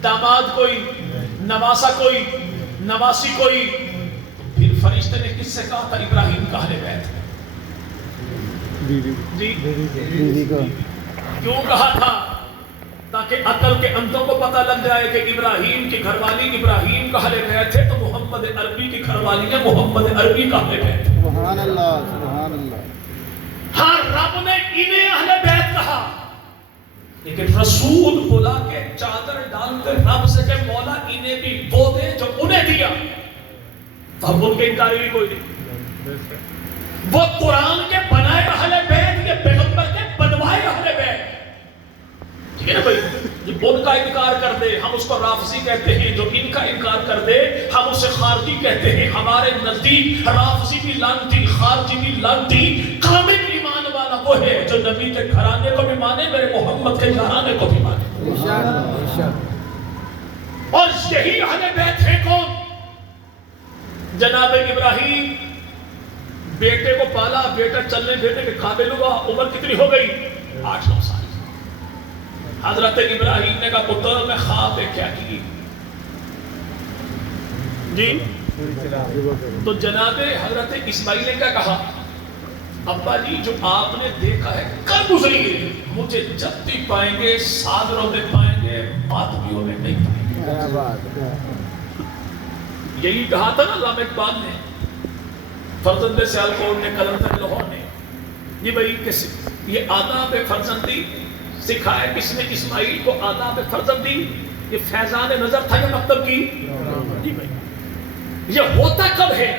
داماد کوئی نواسا کوئی نواسی کوئی پھر فرشتے نے کس سے کہا تھا ابراہیم کا اہل بیت جی کیوں کہا تھا تاکہ عقل کے اندھوں کو پتہ لگ جائے کہ ابراہیم کی گھر والی ابراہیم کا اہل بیت ہے تو محمد عربی کی گھر والی ہے محمد عربی کا اہل بیت سبحان اللہ سبحان اللہ ہاں رب نے انہیں اہل بیت کہا لیکن رسول بلا کے چادر ڈال کر رب سے کہ مولا انہیں بھی وہ دے جو انہیں دیا تو ہم ان کے انکاری بھی کوئی نہیں وہ قرآن کے بنائے اہل بیت یہ پیغمبر کے بنوائے اہل بیت ٹھیک ہے نا بھائی یہ ان کا انکار کر دے ہم اس کو رافضی کہتے ہیں جو ان کا انکار کر دے ہم اسے خارجی کہتے ہیں ہمارے نزدیک رافضی بھی لانتی خارجی بھی لانتی کامل ایمان والا وہ ہے جو نبی کے گھرانے کو بھی مانے میرے محمد کے گھرانے کو بھی مانے اور یہی اہل بیت ہے کون جناب ابراہیم بیٹے کو پالا بیٹا چلنے پھرنے کے قابل ہوا عمر کتنی ہو گئی 8-9 سال حضرت ابراہیم نے کہا پتر میں خواب کیا کی جی تو جناب حضرت اسماعیل نے کیا کہا ابا جی جو آپ نے دیکھا ہے کب گزری ہے، مجھے جب بھی پائیں گے صادروں میں پائیں گے، ماتمیوں میں نہیں پائیں گے۔ کیا بات ہے۔ یہی کہا تھا نا علامہ اقبال نے، فرزند سیالکوٹ نے، قلندر لاہور نے، یہ بھائی یہ آداب فرزندی سکھائے کس نے اسماعیل کو آداب فرزندی؟ یہ فیضان نظر تھا یا مکتب کی؟ جی بھائی یہ ہوتا کب ہے؟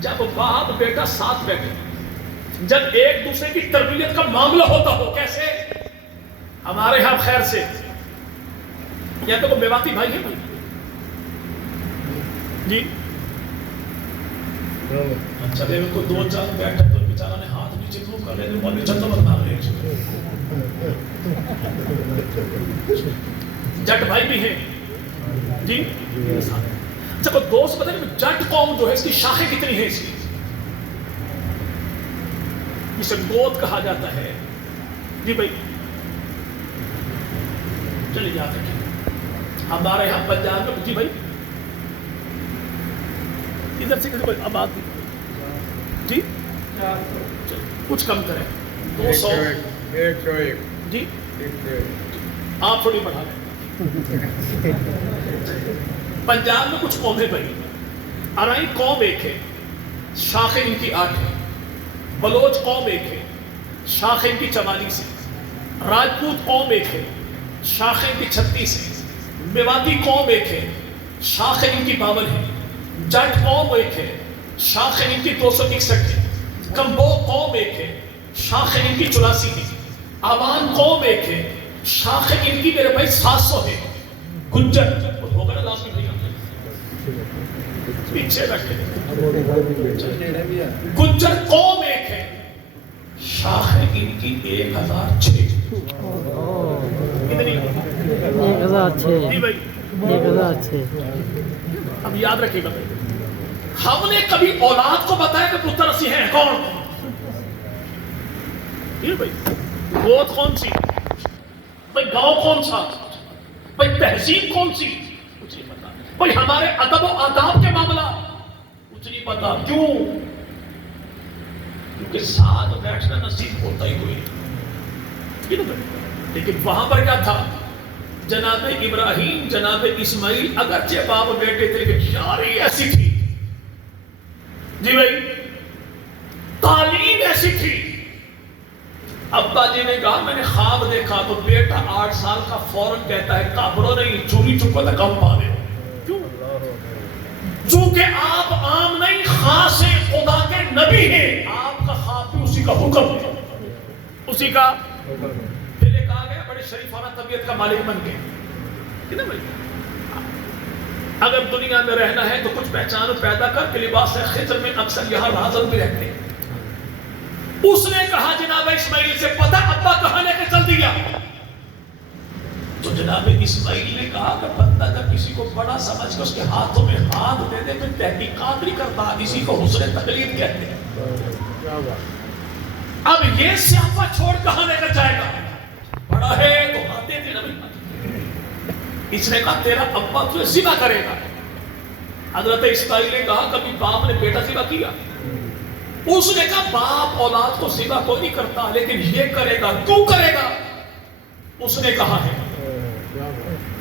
جب باپ بیٹا ساتھ بیٹھے، جب ایک دوسرے کی تربیت کا معاملہ ہوتا ہو۔ کیسے؟ ہمارے ہاں خیر سے یا تو وہ میواتی بھائی ہے بھائی جی، اچھا ان کو دو چار بیٹھے تو بیچارہ نے ہاتھ نیچے تو کر لے مولی چند بتا رہے جٹ بھائی بھی ہیں جی۔ جب دوست بتائیں جٹ قوم جو ہے اس کی شاخیں کتنی ہیں، اس کی اسے گود کہا جاتا ہے جی بھائی۔ چلیے یاد رکھیں ہمارے یہاں پنجاب میں جی بھائی ادھر سے کسی اب آتی جی کچھ کم کریں 200 جی آپ تھوڑی بڑھا لیں۔ پنجاب میں کچھ قومیں بھائی، ارائی قوم ایک ہے، شاخیں ان کی 8 ہے، بلوچ قوم ایک ہے، شاخیں ان کی 44 ہے، راجپوت قوم ایک ہے، شاخیں ان کی 36 ہے، میواتی قوم ایک ہے، شاخیں ان کی 52 ہے، جٹ قوم ایک ہے، شاخیں ان کی 261 ہے، کمبو قوم ایک ہے، شاخیں ان کی 84 ہے، آوان قوم ایک ہے، شاخیں ان کی میرے بھائی 700 ہے، گجر ہوگا نا لازمی بھائی پیچھے رکھے، گجر قوم ایک ہے، شاخیں ان کی 1006 کتنی؟ 1006 جی بھائی 1006 اب یاد رکھیے گا ہم نے کبھی اولاد کو بتایا کہ پتر اسی ہیں کون؟ یہ بھائی گود کون سی، بھائی گاؤں کون سا، بھائی تہذیب کون سی، کچھ نہیں پتا۔ بھائی ہمارے ادب و آداب کے معاملہ کچھ نہیں پتا۔ کیوں؟ کیونکہ ساتھ بیٹھنا نصیب ہوتا ہی کوئی نہیں۔ لیکن وہاں پر کیا تھا؟ جناب ابراہیم جناب اسماعیل اگرچہ باپ بیٹے تھے لیکن یاری ایسی تھی جی بھائی، تعلیم ایسی تھی۔ ابا جی نے کہا میں نے خواب دیکھا تو بیٹا 8 سال کا فوراً کہتا ہے کابرو نہیں چوری چکا تھا کم پا دے۔ کیوں؟ چونکہ آپ عام نہیں خاص ہیں، خدا کے نبی ہیں، آپ کا خواب بھی اسی کا حکم ہے، اسی کا پھر ایک آ گیا بڑے شریفانہ طبیعت کا مالک بن گئے کہ نا بھائی اگر دنیا میں رہنا ہے تو کچھ پہچان پیدا کر کے لباس خضر میں اکثر یہاں رازل بھی رہتے ہیں۔ اس نے کہا جناب اسماعیل سے پتہ ابا کہاں لے کے چل دیا؟ تو جناب اسماعیل نے کہا کہ بندہ اگر کسی کو بڑا سمجھ کر اس کے ہاتھوں میں ہاتھ دے دے تو تحقیقات نہیں کرتا، اسی کو حسن تقلید کہتے ہیں۔ اب یہ سیاپا چھوڑ کہاں لے کر جائے گا؟ بڑا ہے تو ہاتھ دے دینا بھائی۔ اس نے کہا تیرا ابا تجھے ذبح کرے گا۔ حضرت اسماعیل نے کہا کبھی باپ نے بیٹا ذبح کیا؟ اس نے کہا باپ اولاد کو ذبح کوئی نہیں کرتا لیکن یہ کرے گا، تو کرے گا؟ اس نے کہا ہے۔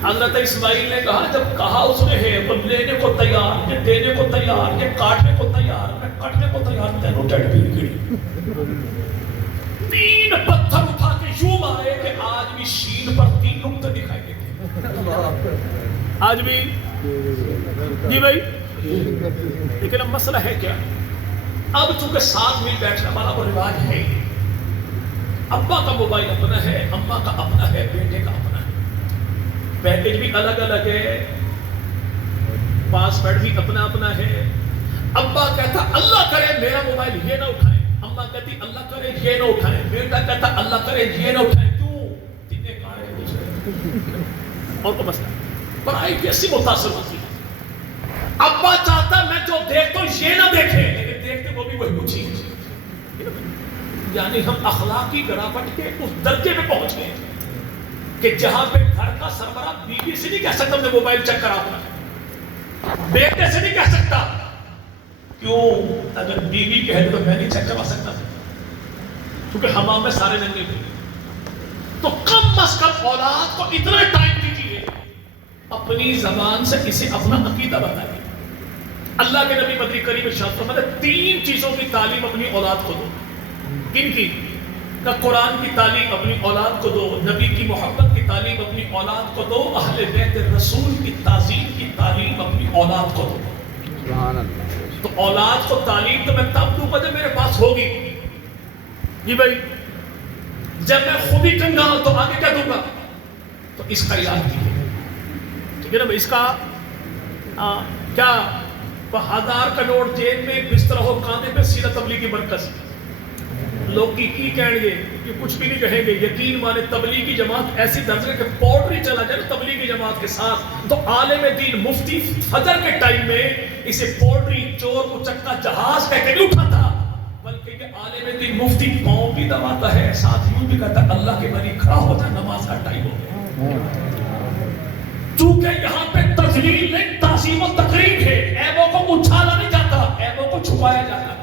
حضرت اسماعیل نے کہا جب کہا اس نے ہے تو لینے کو تیار، یہ دینے کو تیار، یہ کاٹنے کو تیار، میں کٹنے کو تیار، تینوں ٹیٹ بھی گڑی 3 پتھر اٹھا کے یوں مارے کہ آج بھی شین پر 3 نقطے دکھائی دیتے آج بھی جی بھائی۔ لیکن اب مسئلہ ہے کیا؟ اب چونکہ ساتھ مل بیٹھنا والا وہ رواج ہے ہی، ابا کا موبائل اپنا ہے، اماں کا اپنا ہے، بیٹے کا اپنا ہے، پیکج بھی الگ الگ ہے، پاسورڈ بھی اپنا اپنا ہے۔ ابا کہتا اللہ کرے میرا موبائل یہ نہ اٹھائے، اماں کہتی اللہ کرے یہ نہ اٹھائے، بیٹا کہتا اللہ کرے یہ نہ اٹھائے۔ کیوں؟ تینے کارے ہیں دوسرے اور کو مسئلہ پڑھائی کیسی متاثر ہوتی ہے۔ ابا چاہتا میں جو دیکھتا ہوں یہ نہ دیکھے لیکن دیکھتے وہ بھی وہی کچھ ہی، یعنی ہم اخلاقی گراوٹ کے اس درجے میں پہنچ گئے کہ جہاں پہ گھر کا سربراہ بیوی سے نہیں کہہ سکتا مجھے موبائل چیک کرا اپنا، بیٹے سے نہیں کہہ سکتا کیوں؟ اگر بیوی کہے تو میں نہیں چیک کروا سکتا کیونکہ حمام میں سارے ننگے تھے. تو کم از کم اولاد کو اتنا ٹائم دیجیے اپنی زبان سے اسے اپنا عقیدہ بتائیے. اللہ کے نبی مدنی کریم ارشاد فرماتے ہیں 3 چیزوں کی تعلیم اپنی اولاد کو دو. کن کی؟ نہ قرآن کی تعلیم اپنی اولاد کو دو، نبی کی محبت کی تعلیم اپنی اولاد کو دو، اہل بیت رسول کی تعظیم کی تعلیم اپنی اولاد کو دو. سبحان اللہ. تو اولاد کو تعلیم تو میں تب دوں گا جب میرے پاس ہوگی. جی بھائی جب میں خود ہی کنگال تو آگے کیا دوں گا؟ تو اس کا علاج کیجیے. ٹھیک ہے نا بھائی؟ اس کا کیا 1000 کا نوٹ جیب میں بستر ہو کاندھے پہ سیدھا تبلیغی مرکز. لوگ کی کہیں گے کہ کچھ بھی نہیں کہیں گے. یقین مانے تبلیغی جماعت ایسی درجے کہ پوٹری چلا جائے نا تبلیغی جماعت کے ساتھ تو عالم دین مفتی فجر کے ٹائم میں اسے پوٹری چور اچکا جہاز کہہ کے نہیں اٹھاتا بلکہ یہ عالم دین مفتی پاؤں بھی دباتا ہے ساتھ یوں بھی کہتا ہے اللہ کے بری کھڑا ہو جائے نماز کا ٹائم ہو گیا. چونکہ یہاں پہ تجلیل نہیں تعظیم و تقریب ہے. عیبوں کو اچھالا نہیں جاتا، عیبوں کو چھپایا جاتا ہے.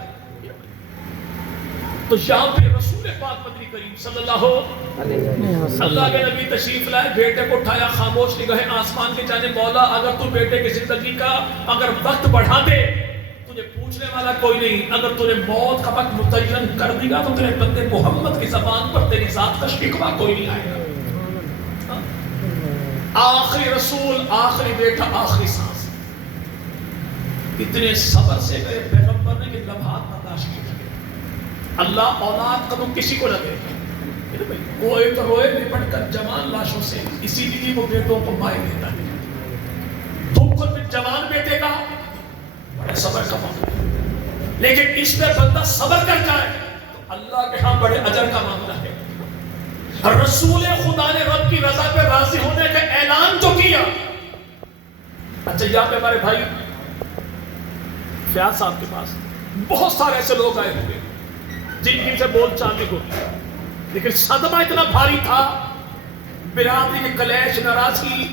تو یہاں پہ رسول پاک مدنی کریم صلی اللہ اللہ کے نبی تشریف لائے، بیٹے کو اٹھایا، خاموش نگاہیں آسمان کے جانب. مولا اگر تو بیٹے کی زندگی کا اگر وقت بڑھا دے تجھے پوچھنے والا کوئی نہیں، اگر تجھے موت کا وقت متعین کر دیا تو تیرے بندے محمد کی زبان پر تیری ذات کا شکوہ کوئی نہیں آئے گا. آخری رسول، آخری بیٹا، آخری سانس. اتنے صبر سے گئے پیغمبر نے کہ لمحات برداشت کیے. اللہ اولاد کا تو کسی کو نہ دے. کوئی تو روئے لپٹ کر جوان لاشوں سے، اسی لیے وہ بیٹوں کو مائے دیتا ہے. تم کو جوان بیٹے کا بڑے صبر کا معاملہ، لیکن اس میں بندہ صبر کر جائے تو اللہ کے ہاں بڑے اجر کا معاملہ ہے. رسول خدا نے رب کی رضا پہ راضی ہونے کا اعلان جو کیا. اچھا یہاں پہ ہمارے بھائی فیاض صاحب کے پاس بہت سارے ایسے لوگ آئے ہوئے جن سے بول چال نہیں ہوتی، لیکن صدمہ اتنا بھاری تھا، برادری کے کلیش، ناراضگی،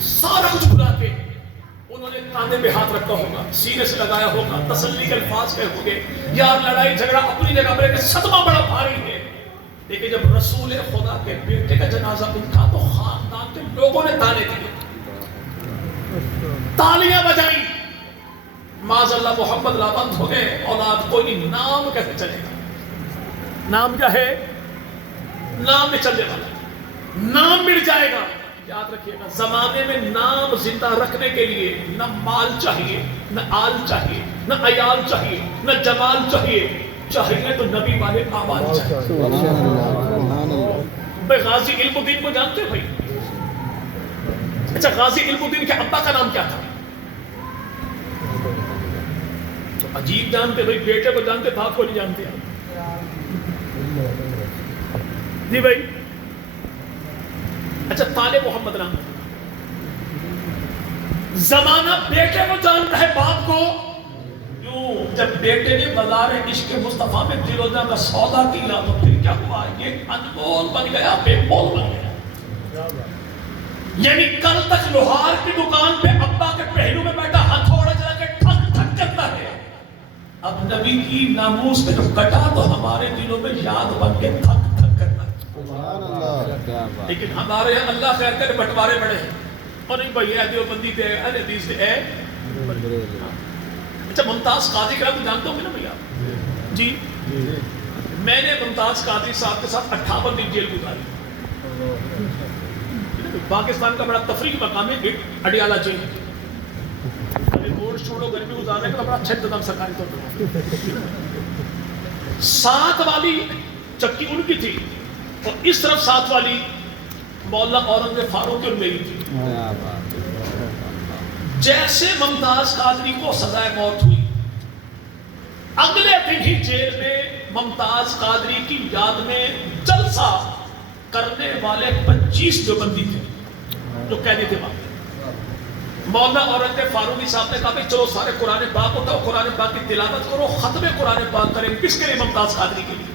سارا کچھ بھلا کے انہوں نے کاندھے پہ ہاتھ رکھا ہوگا، سینے سے لگایا ہوگا، تسلی کے الفاظ کہے ہوں گے یار لڑائی جھگڑا اپنی جگہ پر ہے، صدمہ بڑا بھاری ہے. لیکن جب رسول خدا کے بیٹے کا جنازہ اٹھا تو خاندان کے لوگوں نے تانے دیے، تالیاں بجائیں. معاذ اللہ محمد لابند ہو گئے، اولاد کوئی نہیں. نام کیسے چلے گا؟ نام کیا ہے؟ نام نہیں چلنے والا، نام مل جائے گا. یاد رکھیے گا زمانے میں نام زندہ رکھنے کے لیے نہ مال چاہیے، نہ آل چاہیے، نہ عیال چاہیے، نہ جمال چاہیے، چاہیے تو نبی والے آباد چاہیے. بھائی غازی علم الدین کو جانتے ہو بھائی؟ اچھا غازی علم الدین کے ابا کا نام کیا تھا؟ تو عجیب جانتے بھائی، بیٹے کو جانتے باپ کو نہیں جانتے. جی بھائی اچھا طالب محمد نام زمانہ بیٹے کو جانتا ہے باپ کو کیوں؟ جب بیٹے نے بازار عشق مصطفیٰ میں دل و جان کا سودا کیا تو پھر کیا ہوا؟ یہ انمول بن گیا، بے مول بن گیا. یعنی کل تک لوہار کی دکان پہ ابا کے پہلو میں بیٹھا ہتھوڑا چلا کے ٹھک ٹھک کرتا ہے، اب نبی کی ناموس میں جو کٹا تو ہمارے دلوں میں یاد بن کے تھک تھک کرتا ہے. لیکن ہمارے یہاں اللہ خیر کرے بٹوارے بڑے ہیں اور نہیں بھائی اے دیوبندی تھے، اہل حدیث تھے. اچھا ممتاز قادری کا تو جانتے ہوں گے نا بھیا؟ جی میں نے ممتاز قادری صاحب کے ساتھ 58 دن جیل گزاری. پاکستان کا بڑا تفریحی مقام ہے اڈیالہ جیل. چھوڑو گرمی گزارنے کا بڑا اچھا انتظام سرکاری طور پر. 7 والی چکی ان کی تھی اور اس طرف 7 والی مولانا اورنگزیب فاروق کی اور میری تھی. جیسے ممتاز قادری کو سزائے موت ہوئی اگلے دن ہی جیل میں ممتاز قادری کی یاد میں جلسہ کرنے والے 25 دیوبندی تھے جو قیدی تھے. مولانا اورنگزیب فاروقی صاحب نے کہا کہ چلو سارے قرآن پاک اٹھاؤ، قرآن پاک کی تلاوت کرو، ختم قرآن پاک کریں. کس کے لیے؟ ممتاز قادری کے لیے.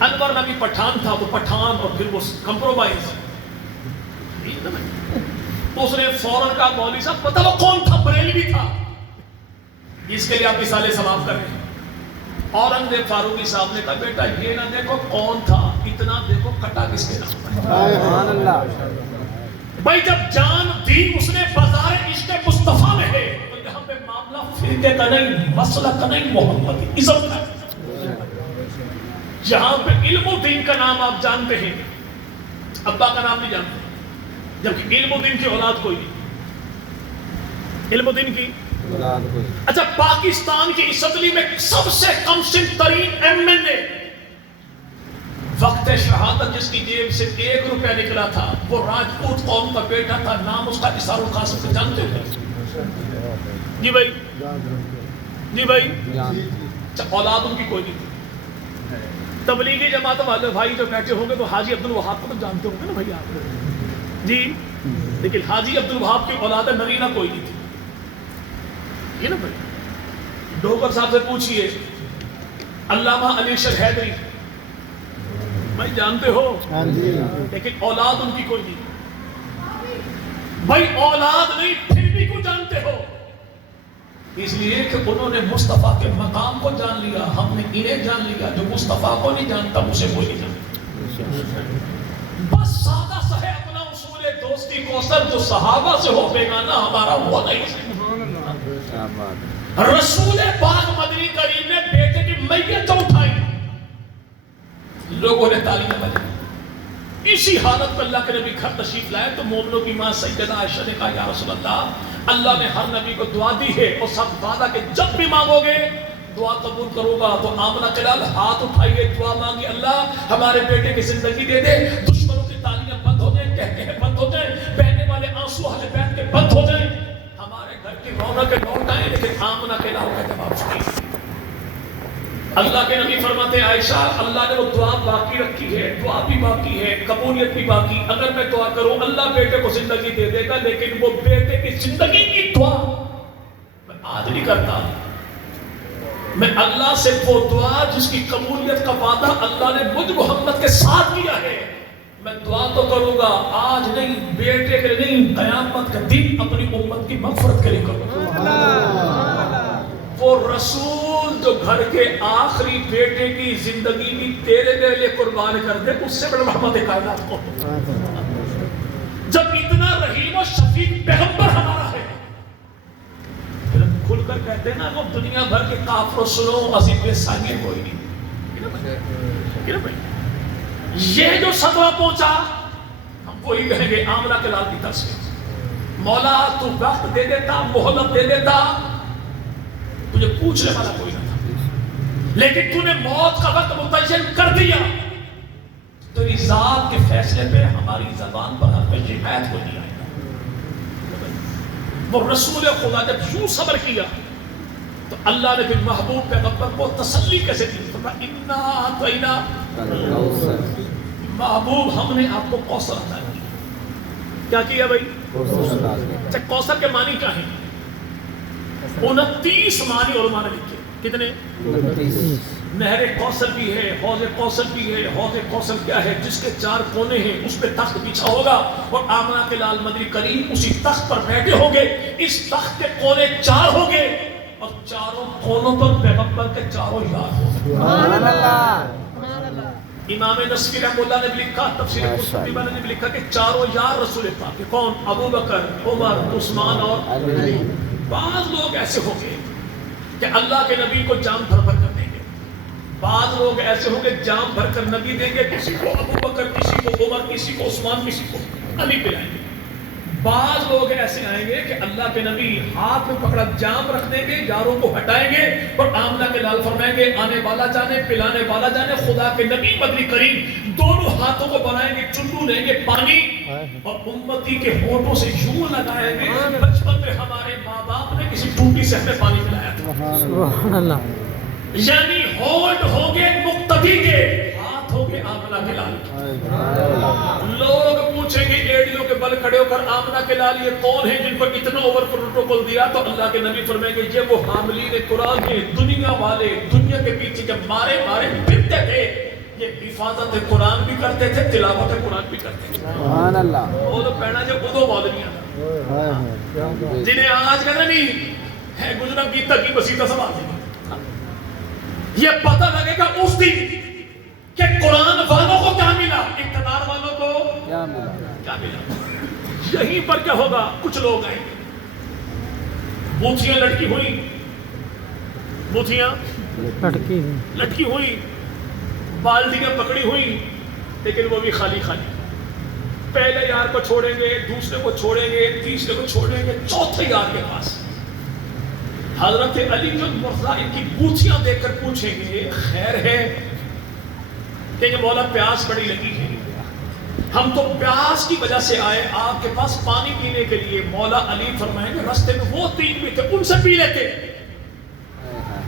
انور نبی پٹھان تھا، وہ پٹھان اور پھر وہ کمپرومائز. اس نے فوراً کہا مولوی صاحب پتہ وہ کون تھا؟ بریلوی تھا. اس کے لیے آپ مثالیں سماعت کر رہے ہیں. اورنگزیب فاروقی صاحب نے کہا بیٹا یہ نہ دیکھو کون تھا، اتنا دیکھو کٹا کس کے نام پر. سبحان اللہ. بھائی جب جان دی اس نے بازار عشق مصطفیٰ میں ہے تو یہاں پہ معاملہ فرقے کا نہیں، مسلک کا نہیں، محمدی ازم کا. جہاں پہ علم و دین کا نام آپ جانتے ہیں، ابا کا نام نہیں جانتے، جبکہ علم و دین کی اولاد کوئی نہیں. علم و دین کی اچھا پاکستان کی اسمبلی میں سب سے کم سن ترین ایم این اے وقت شہادت جس کی جیب سے 1 روپیہ نکلا تھا وہ راجپوت قوم کا بیٹا تھا، نام اس کا اسار القاسم کو جانتے ہو؟ جی بھائی، جی بھائی. اچھا اولاد ان کی کوئی نہیں تھی. تبلیغی جماعت والے بھائی جو بیٹھے ہوں گے تو حاجی عبد الوہاب کو تو جانتے ہوں گے نا بھائی آپ جی، لیکن حاجی عبد الوہاب کی اولاد نرینہ کوئی نہیں تھی. یہ نا بھائی ڈوگر صاحب سے پوچھئے علامہ علی شر حیدری بھائی جانتے ہو، لیکن اولاد ان کی کوئی نہیں. بھائی اولاد نہیں پھر بھی کو جانتے ہو، اس لیے کہ انہوں نے مصطفیٰ کے مقام کو جان لیا. ہم نے انہیں جان لیا، جو مصطفیٰ کو نہیں جانتا اسے کوئی نہیں جانتا. بس سادہ سا ہے اپنا اصول دوستی کوثر جو صحابہ سے ہو بیگانہ ہمارا وہ نہیں. رسول پاک مدنی کریم نے بیٹے کی میت اٹھائی، لوگوں نے تالیاں بجائی. اسی حالت میں اللہ کے نبی گھر تشریف لائے تو مومنوں کی ماں سیدہ عائشہ نے کہا یا رسول اللہ نے ہر نبی کو دعا دی ہے اور سب وعدہ کہ جب بھی مانگو گے دعا قبول کرو گا. تو آمنہ کلال ہاتھ اٹھائیے، دعا مانگی اللہ ہمارے بیٹے کی زندگی دے دے، دشمنوں کی تالیاں بند ہو جائیں، کہکہے بند ہو جائیں، بہنے والے آنسو اہل بیت کے بند ہو جائیں، ہمارے گھر کی رونقیں لوٹ آئیں. لیکن آمنہ کلال کا جواب سنیے. اللہ کے نبی فرماتے ہیں عائشہ اللہ نے وہ دعا باقی رکھی ہے، دعا بھی باقی ہے، قبولیت بھی باقی. اگر میں دعا کروں اللہ بیٹے کو زندگی دے دے گا، لیکن وہ بیٹے کی زندگی کی دعا میں آج نہیں کرتا. میں اللہ سے وہ دعا جس کی قبولیت کا وعدہ اللہ نے مجھ محمد کے ساتھ کیا ہے میں دعا تو کروں گا، آج نہیں، بیٹے کے نہیں، قیامت کا دن اپنی امت کی مغفرت کے لیے کروں گا. وہ رسول جو گھر کے آخری بیٹے کی زندگی بھی تیرے لیے قربان کر دے، اس سے بڑا رحمت کائنات کو. جب اتنا رحیم و شفیق پیغمبر ہمارا ہے، پھر ہم کھل کر کہتے ہیں نا وہ دنیا بھر کے کافر سنو عظیم بے سانگے کوئی نہیں. یہ جو صدمہ پہنچا ہم وہی کہیں گے آمنہ کے لال کی طرف سے، مولا تو وقت دے دیتا، مہلت دے دیتا، تجھے پوچھنے والا کوئی نہ تھا، لیکن تو نے موت کا وقت متعین کر دیا. تیری ذات کے فیصلے پہ ہماری زبان پر ہم پہ شکایت کوئی نہیں آئے گا. وہ رسول خدا جب یوں صبر کیا تو اللہ نے پھر محبوب پیغمبر کو تسلی کیسے دی؟ انا اعطینا محبوب ہم نے آپ کو کوثر عطا کیا کیا بھائی؟ کوثر کے معنی کیا ہیں؟ 29 معنی علماء نے لکھے. کتنے؟ نہر کوثر بھی ہے، حوض کوثر بھی ہے. حوض کوثر کیا ہے؟ جس کے 4 کونے ہیں، اس پہ تخت بچھا ہوگا اور آمنہ کے لال مدنی کریم اسی تخت پر بیٹھے ہوں گے. اس تخت کے کونے 4 ہوں گے اور چاروں کونوں پر پیغمبر کے چاروں یار ہوں گے. سبحان اللہ. امام نصفی رحمہ اللہ نے بھی لکھا، تفسیر قرطبی والے نے بھی لکھا کہ چاروں یار رسول پاک کے کون؟ ابو بکر، عمر، عثمان اور علی. بعض لوگ ایسے ہوں گے کہ اللہ کے نبی کو جام بھر بھر کر دیں گے، بعض لوگ ایسے ہوں گے جام بھر کر نبی دیں گے، کسی کو ابو بکر، کسی کو عمر، کسی کو عثمان، کسی کو علی پلائیں گے. بعض لوگ ایسے آئیں گے کہ اللہ کے نبی ہاتھ میں پکڑا جام رکھ دیں گے، یاروں کو ہٹائیں گے اور آمنہ کے لال فرمائیں گے آنے والا جانے پلانے والا جانے. خدا کے نبی مدنی کریم دونوں ہاتھوں کو بنائیں گے، چلو لیں گے پانی اور امتی کے ہونٹوں سے یوں لگائیں گے. بچپن میں ہمارے ماں باپ نے کسی ٹوٹی سے ہمیں پانی پلایا تھا. سبحان اللہ. یعنی ہونٹ ہو گے مقتدی کے، ہاتھ ہو گے آمنہ کے لال. لوگ پوچھیں گے ایڑیوں کے بل کھڑے ہو کر آمنہ کے لال یہ کون ہیں جن کو اتنا اوور پروٹوکول دیا؟ تو اللہ کے نبی فرمائیں گے یہ وہ حاملین قرآن کے دنیا والے دنیا کے پیچھے جب مارے پھرتے تھے، یہ حفاظت قرآن بھی کرتے تھے، تلاوت قرآن بھی کرتے تھے. سبحان اللہ. وہ تو پہنا جو ادو بادنیاں جنہیں آج کہتے نہیں ہے گزرا گیتا کی بسیطہ سوال ہے. یہ پتہ لگے گا اس دن کہ قرآن والوں کو کیا ملا، اقتدار والوں کو کیا ملا؟ کیا ملا. یہیں پر کیا ہوگا، کچھ لوگ آئیں گے، بوتھیاں لٹکی ہوئی، بوتھیاں لٹکی ہوئی، بالٹیاں پکڑی ہوئی، لیکن وہ بھی خالی خالی. پہلے یار کو چھوڑیں گے، دوسرے کو چھوڑیں گے، تیسرے کو چھوڑیں گے، چوتھے یار کے پاس حضرت علی جو مرزا ان کی بوتھیاں دیکھ کر پوچھیں گے خیر ہے کہ مولا پیاس بڑی لگی ہے، ہم تو پیاس کی وجہ سے آئے آپ کے پاس پانی پینے کے لیے. مولا علی فرمائیں گے رستے میں وہ تین بھی تھے، ان سے پی لیتے.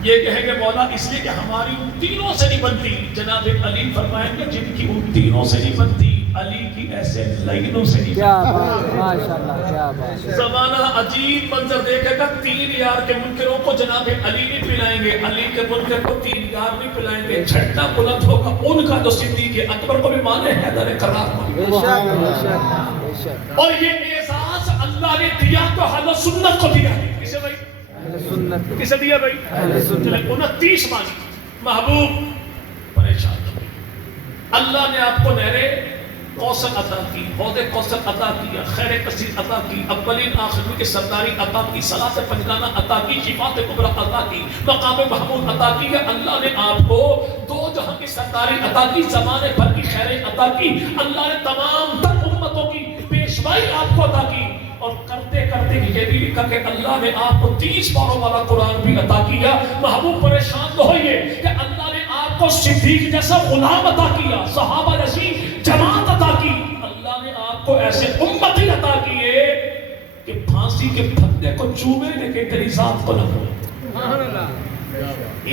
یہ کہیں گے مولا اس لیے کہ ہماری ان تینوں سے نہیں بنتی. جناب علی فرمائیں گے جن کی ان تینوں سے نہیں بنتی، علی کی ایسے لائنوں سے نہیں. کیا بات، ماشاءاللہ، کیا بات. زمانہ عجیب منظر دیکھے گا، تین یار کے منکروں کو جناب علی نہیں پلائیں گے، علی کے منکر کو تین یار نہیں پلائیں گے. جھنڈا بلند ہوگا ان کا جو صدیق اکبر کو بھی مانے حیدر کرار مانے. بے شک، بے شک، بے شک. اور یہ اعزاز اللہ نے دیا تو اہل سنت کو دیا. کسے بھائی؟ سنت. کسے دیا بھائی؟ چلے 29 مانی. محبوب پریشان ہو، اللہ نے آپ کو نہرے کوثر عطا کی، حوض کوثر عطا کیا، خیر کثیر عطا کی، اولین آخرین کی سرداری عطا کی، صلاۃ پنجگانہ عطا کی، شفاعت کبریٰ عطا کی، مقام محمود عطا کی ہے. اللہ نے آپ کو دو جہاں کی سرداری عطا کی، زمانے بھر کی خیریں عطا کی. اللہ نے تمام تر امتوں کی پیشوائی آپ کو عطا کی. اور کرتے کرتے یہ بھی لکھا کہ اللہ نے آپ کو 30 پاروں والا قرآن بھی عطا کیا. محبوب پریشان نہ ہوئیے کہ اللہ نے آپ کو صدیق جیسا غلام عطا کیا، صحابہ جیسی جماعت عطا کی. اللہ نے آپ کو ایسے امتی عطا کیے کہ پھانسی کے پھندے کو چومے لیکن تیری ذات کو نہ بھولے.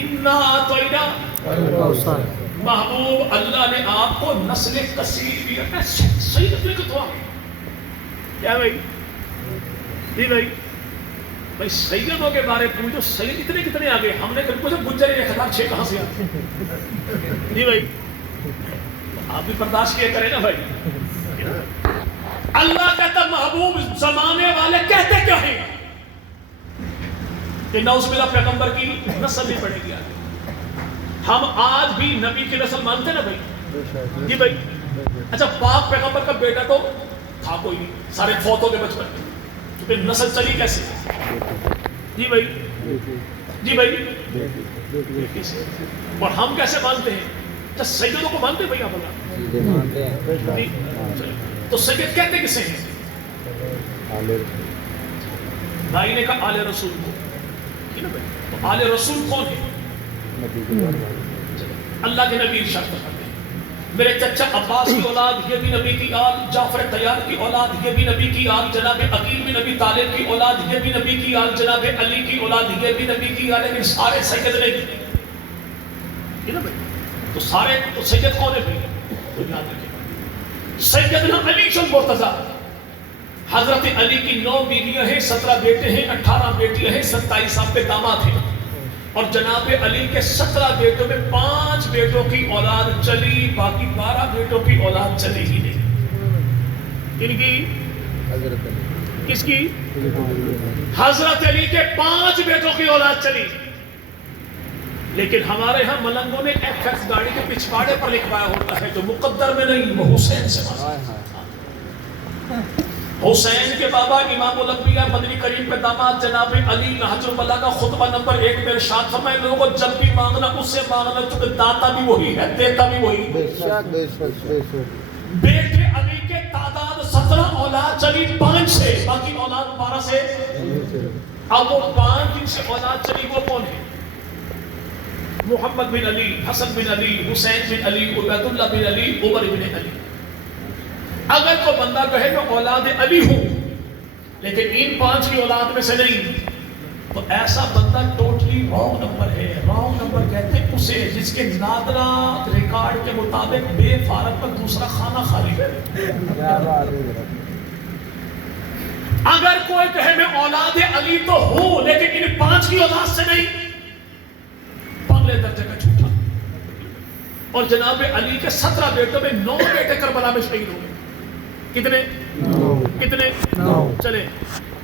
انا اعطینا محبوب اللہ نے آپ کو نسل کثیر بھی ہے. صحیح نسل کی دعا کیا بھائی؟ جی بھائی، بھائی سیدوں کے بارے پوچھو، سید کتنے آگے. ہم نے کبھی پوچھا گجر 1006 کہاں سے آتے. جی بھائی آپ بھی برداشت کیا کریں نا بھائی. اللہ کہتا محبوب زمانے والے کہتے کیا ہیں کہ نعوذ باللہ پیغمبر کی نسل نہیں پڑے گی آگے. ہم آج بھی نبی کی نسل مانتے نا بھائی. جی بھائی اچھا پاک پیغمبر کا بیٹا تو تھا کوئی نہیں، سارے فوت ہو گئے بچپن میں، تو پھر نسل چلی کیسے؟ جی بھائی جی بھائی اور ہم کیسے مانتے ہیں؟ اچھا سیدوں کو مانتے ہیں بھائی آپ اللہ؟ تو سید کہتے کسے ہیں؟ بھائی نے کہا آل رسول کو. تو آل رسول کون ہے؟ اللہ کے نبی ارشاد فرماتے ہیں میرے چچا عباس کی اولاد یہ بھی نبی کی آل، جعفر طیار کی اولاد یہ بھی نبی کی آل، جناب عقیل بھی نبی طالب کی اولاد یہ بھی نبی کی آل، جناب علی کی اولاد یہ بھی نبی کی آل، لیکن سارے سید نہیں. تو سارے تو سید کون ہے بھائی؟ تو یاد رکھیں سیدنا علی المرتضیٰ. حضرت علی کی 9 بیویاں ہیں، 17 بیٹے ہیں، 18 بیٹیاں ہیں، 27 آپ کے داماد ہیں. اور جناب علی کے 17 بیٹوں میں 5 بیٹوں کی اولاد چلی، باقی 12 بیٹوں کی اولاد چلی ہی نہیں. ان کی کس کی؟ حضرت علی کے 5 بیٹوں کی اولاد چلی. لیکن ہمارے ہاں ملنگوں نے ایف ایکس گاڑی کے پچھواڑے پر لکھوایا ہوتا ہے جو مقدر میں نہیں، وہ حسین سے مانتا. حسین کے بابا امام الانبیاء مدنی کریم کے داماد جناب علی نہج البلاغہ خطبہ نمبر 1 میں ارشاد فرمائے لوگوں جب بھی مانگنا اس سے مانگنا چونکہ داتا بھی وہی ہے دیتا بھی وہی. بیٹے علی کے تعداد 17 اولاد چلی 5 سے، باقی اولاد 12 سے. اب وہ 5 جن سے اولاد چلی وہ کون ہے؟ محمد بن علی، حسن بن علی، حسین بن علی، عبید اللہ بن علی، عمر بن علی. اگر کوئی بندہ کہے میں اولاد علی ہوں لیکن ان 5 کی اولاد میں سے نہیں، تو ایسا بندہ ٹوٹلی رانگ نمبر ہے. رانگ نمبر کہتے ہیں اسے جس کے نادرہ ریکارڈ کے مطابق بے فارغ پر دوسرا خانہ خالی ہے. اگر کوئی کہے میں اولاد علی تو ہوں لیکن ان 5 کی اولاد سے نہیں، پگلے درجے کا جھوٹا. اور جناب علی کے 17 بیٹوں میں 9 بیٹے کربلا میں شہید ہو گئے. کتنے؟ چلے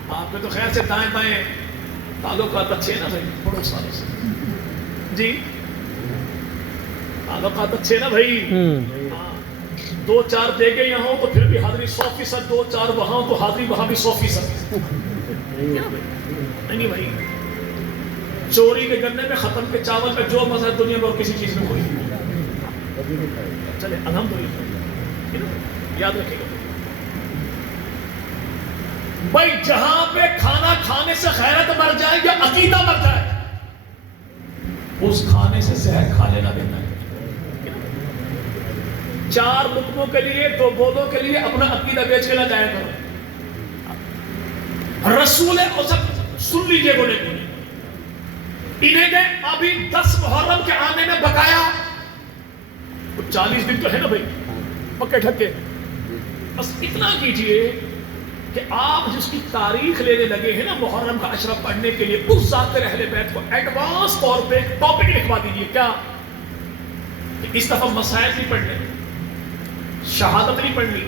آپ کے تو خیر سے دائیں بائیں تعلقات اچھے نا بھائی پڑوس والوں سے؟ جی تعلقات اچھے نا بھائی؟ ہاں 2-4 دے گئے یہاں تو پھر بھی حاضری 100%، 2-4 وہاں تو حاضری وہاں بھی 100%. نہیں بھائی، چوری کے گنے میں، ختم کے چاول میں جو مزہ ہے دنیا میں اور کسی چیز میں کوئی نہیں. چلے الحمدللہ یاد رکھیے گا بھائی، جہاں پہ کھانا کھانے سے غیرت مر جائے یا عقیدہ مر جائے، اس کھانے سے زہر کھا لینا دینا ہے. 4 لقموں کے لیے، 2 بولوں کے لیے اپنا عقیدہ بیچ کے نہ جایا کرو. رسول سن لیجیے بولے انہیں نے ابھی 10 محرم کے آنے میں بقایا 40 دن تو ہے نا بھائی پکے ڈھکے. بس اتنا کیجئے کہ آپ جس کی تاریخ لینے لگے ہیں نا محرم کا عشرہ پڑھنے کے لیے، اس ذات اہل بیت کو ایڈوانس طور پہ ٹاپک لکھوا دیجیے. کیا کہ اس دفعہ مسائل نہیں پڑھنے، شہادت نہیں پڑھنی،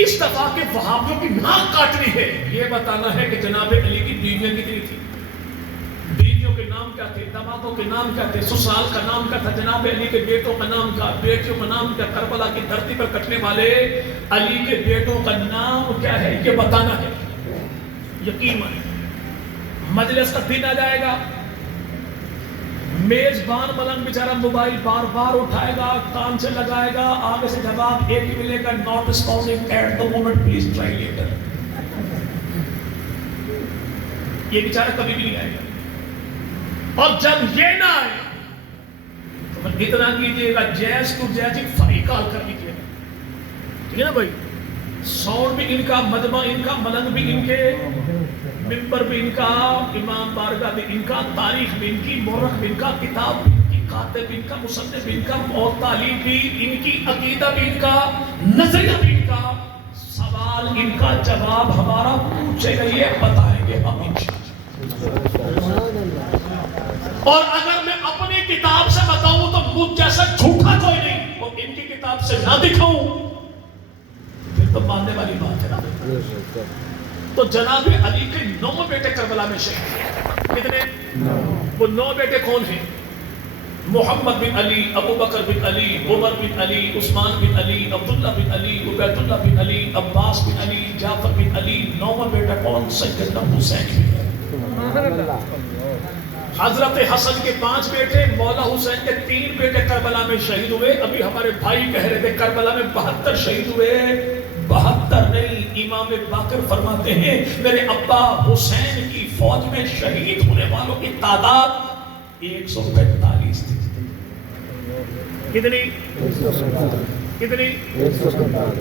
اس دفعہ کے وہابیوں کی ناک کاٹنی ہے. یہ بتانا ہے کہ جناب علی کی بیویاں کتنی تھی، بیویوں کے نام کیا تھے، دامادوں کے نام کیا تھے، سسرال کا نام کیا تھا، جناب علی کے بیٹوں کا نام کیا، بیٹیوں کا نام کیا، کربلا کی دھرتی پر کٹنے والے علی کے بیٹوں کا نام کیا ہے، یہ بتانا ہے. یقین مانے مجلس کا دن آ جائے گا، میزبان ملنگ بیچارہ موبائل بار بار اٹھائے گا، کان سے لگائے گا، آگے سے جواب ایک ہی ملے گا، not responding at the moment, please try later. یہ بیچارہ کبھی بھی نہیں آئے گا. اور جب یہ نہ آئے تو اتنا کیجئے گا، جیز ٹو جیز ایک فریقال کر لیجئے گا. ٹھیک ہے نا بھائی؟ ساؤنڈ بھی ان کا، مجمع ان کا، ملنگ بھی ان کے، ممبر بھی ان کا، امام بارگاہ بھی ان کا، تاریخ بھی ان کی، مورخ بھی ان کا، کتاب بھی ان کی، کاتب بھی ان کا، مصنف بھی ان کا، اور تعلیم بھی ان کی، عقیدہ بھی ان کا، نظریہ بھی ان کا. سوال ان کا، جواب ہمارا. پوچھے گا یہ بتائیں گے ہم انشاءاللہ. اور اگر میں اپنی کتاب سے بتاؤں تو مجھ جیسا جھوٹا کوئی نہیں، اور ان کی کتاب سے نہ دکھاؤں پھر تو ماننے والی بات ہے نا. تو جناب علی کے 9 بیٹے کربلا میں شہید. کتنے؟ وہ 9 بیٹے کون ہیں؟ محمد بن علی، ابو بکر بن علی، عمر بن علی، عثمان بن علی، عبداللہ بن علی، عبید اللہ بن علی، عباس بن علی، جعفر بن علی. 9واں بیٹا کون؟ سیدنا حسین. حضرت حسن کے 5 بیٹے، مولا حسین کے 3 بیٹے کربلا میں شہید ہوئے. ابھی ہمارے بھائی کہہ رہے تھے کربلا میں 72 شہید ہوئے. 72 نہیں، امام باقر فرماتے ہیں میرے ابا حسین کی فوج میں شہید ہونے والوں کی تعداد 145 تھی. کتنی؟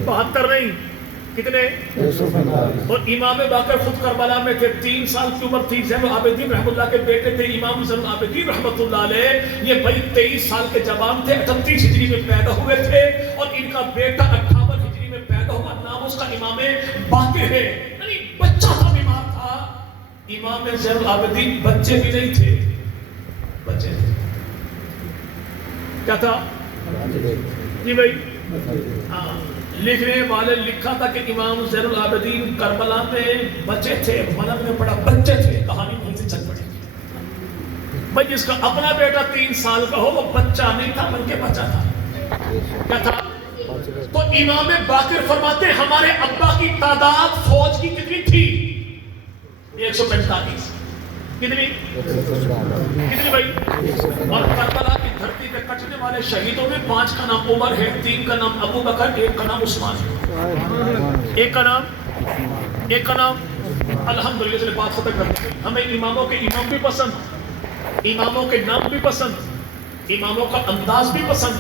72 نہیں، کتنے؟ اور امام باقر خود کربلا میں تھے، 3 سال کی عمر تھی. زین العابدین رحمۃ اللہ کے بیٹے تھے امام زین العابدین رحمۃ اللہ علیہ. یہ بھائی 23 سال کے جوان تھے، 38 ہجری میں پیدا ہوئے تھے، اور ان کا بیٹا 58 ہجری میں پیدا ہوا. نام اس کا امام باقر ہے. یعنی بچہ تھا، بیمار تھا. امام زین العابدین بچے بھی نہیں تھے، بچے تھے. کیا تھا جی بھائی؟ ہاں، لکھنے والے لکھا تھا کہ امام زین العابدین کربلا میں بچے تھے، ملنگ میں پڑا بچے تھے. کہانی وہیں سے چل پڑی. بھائی جس کا اپنا بیٹا 3 سال کا ہو وہ بچہ نہیں تھا بلکہ بچہ تھا. کیا تھا؟ تو امام باقر فرماتے ہیں ہمارے ابا کی تعداد فوج کی کتنی تھی؟ 145. کتنی بھائی؟ اور کربلا کی دھرتی پہ کٹنے والے شہیدوں میں 5 کا نام عمر ہے، 3 کا نام ابو بکر، 1 کا نام عثمان ہے. ایک کا نام الحمدللہ. چلے بات ختم کرتے ہیں. ہمیں اماموں کے امام بھی پسند، اماموں کے نام بھی پسند، اماموں کا انداز بھی پسند،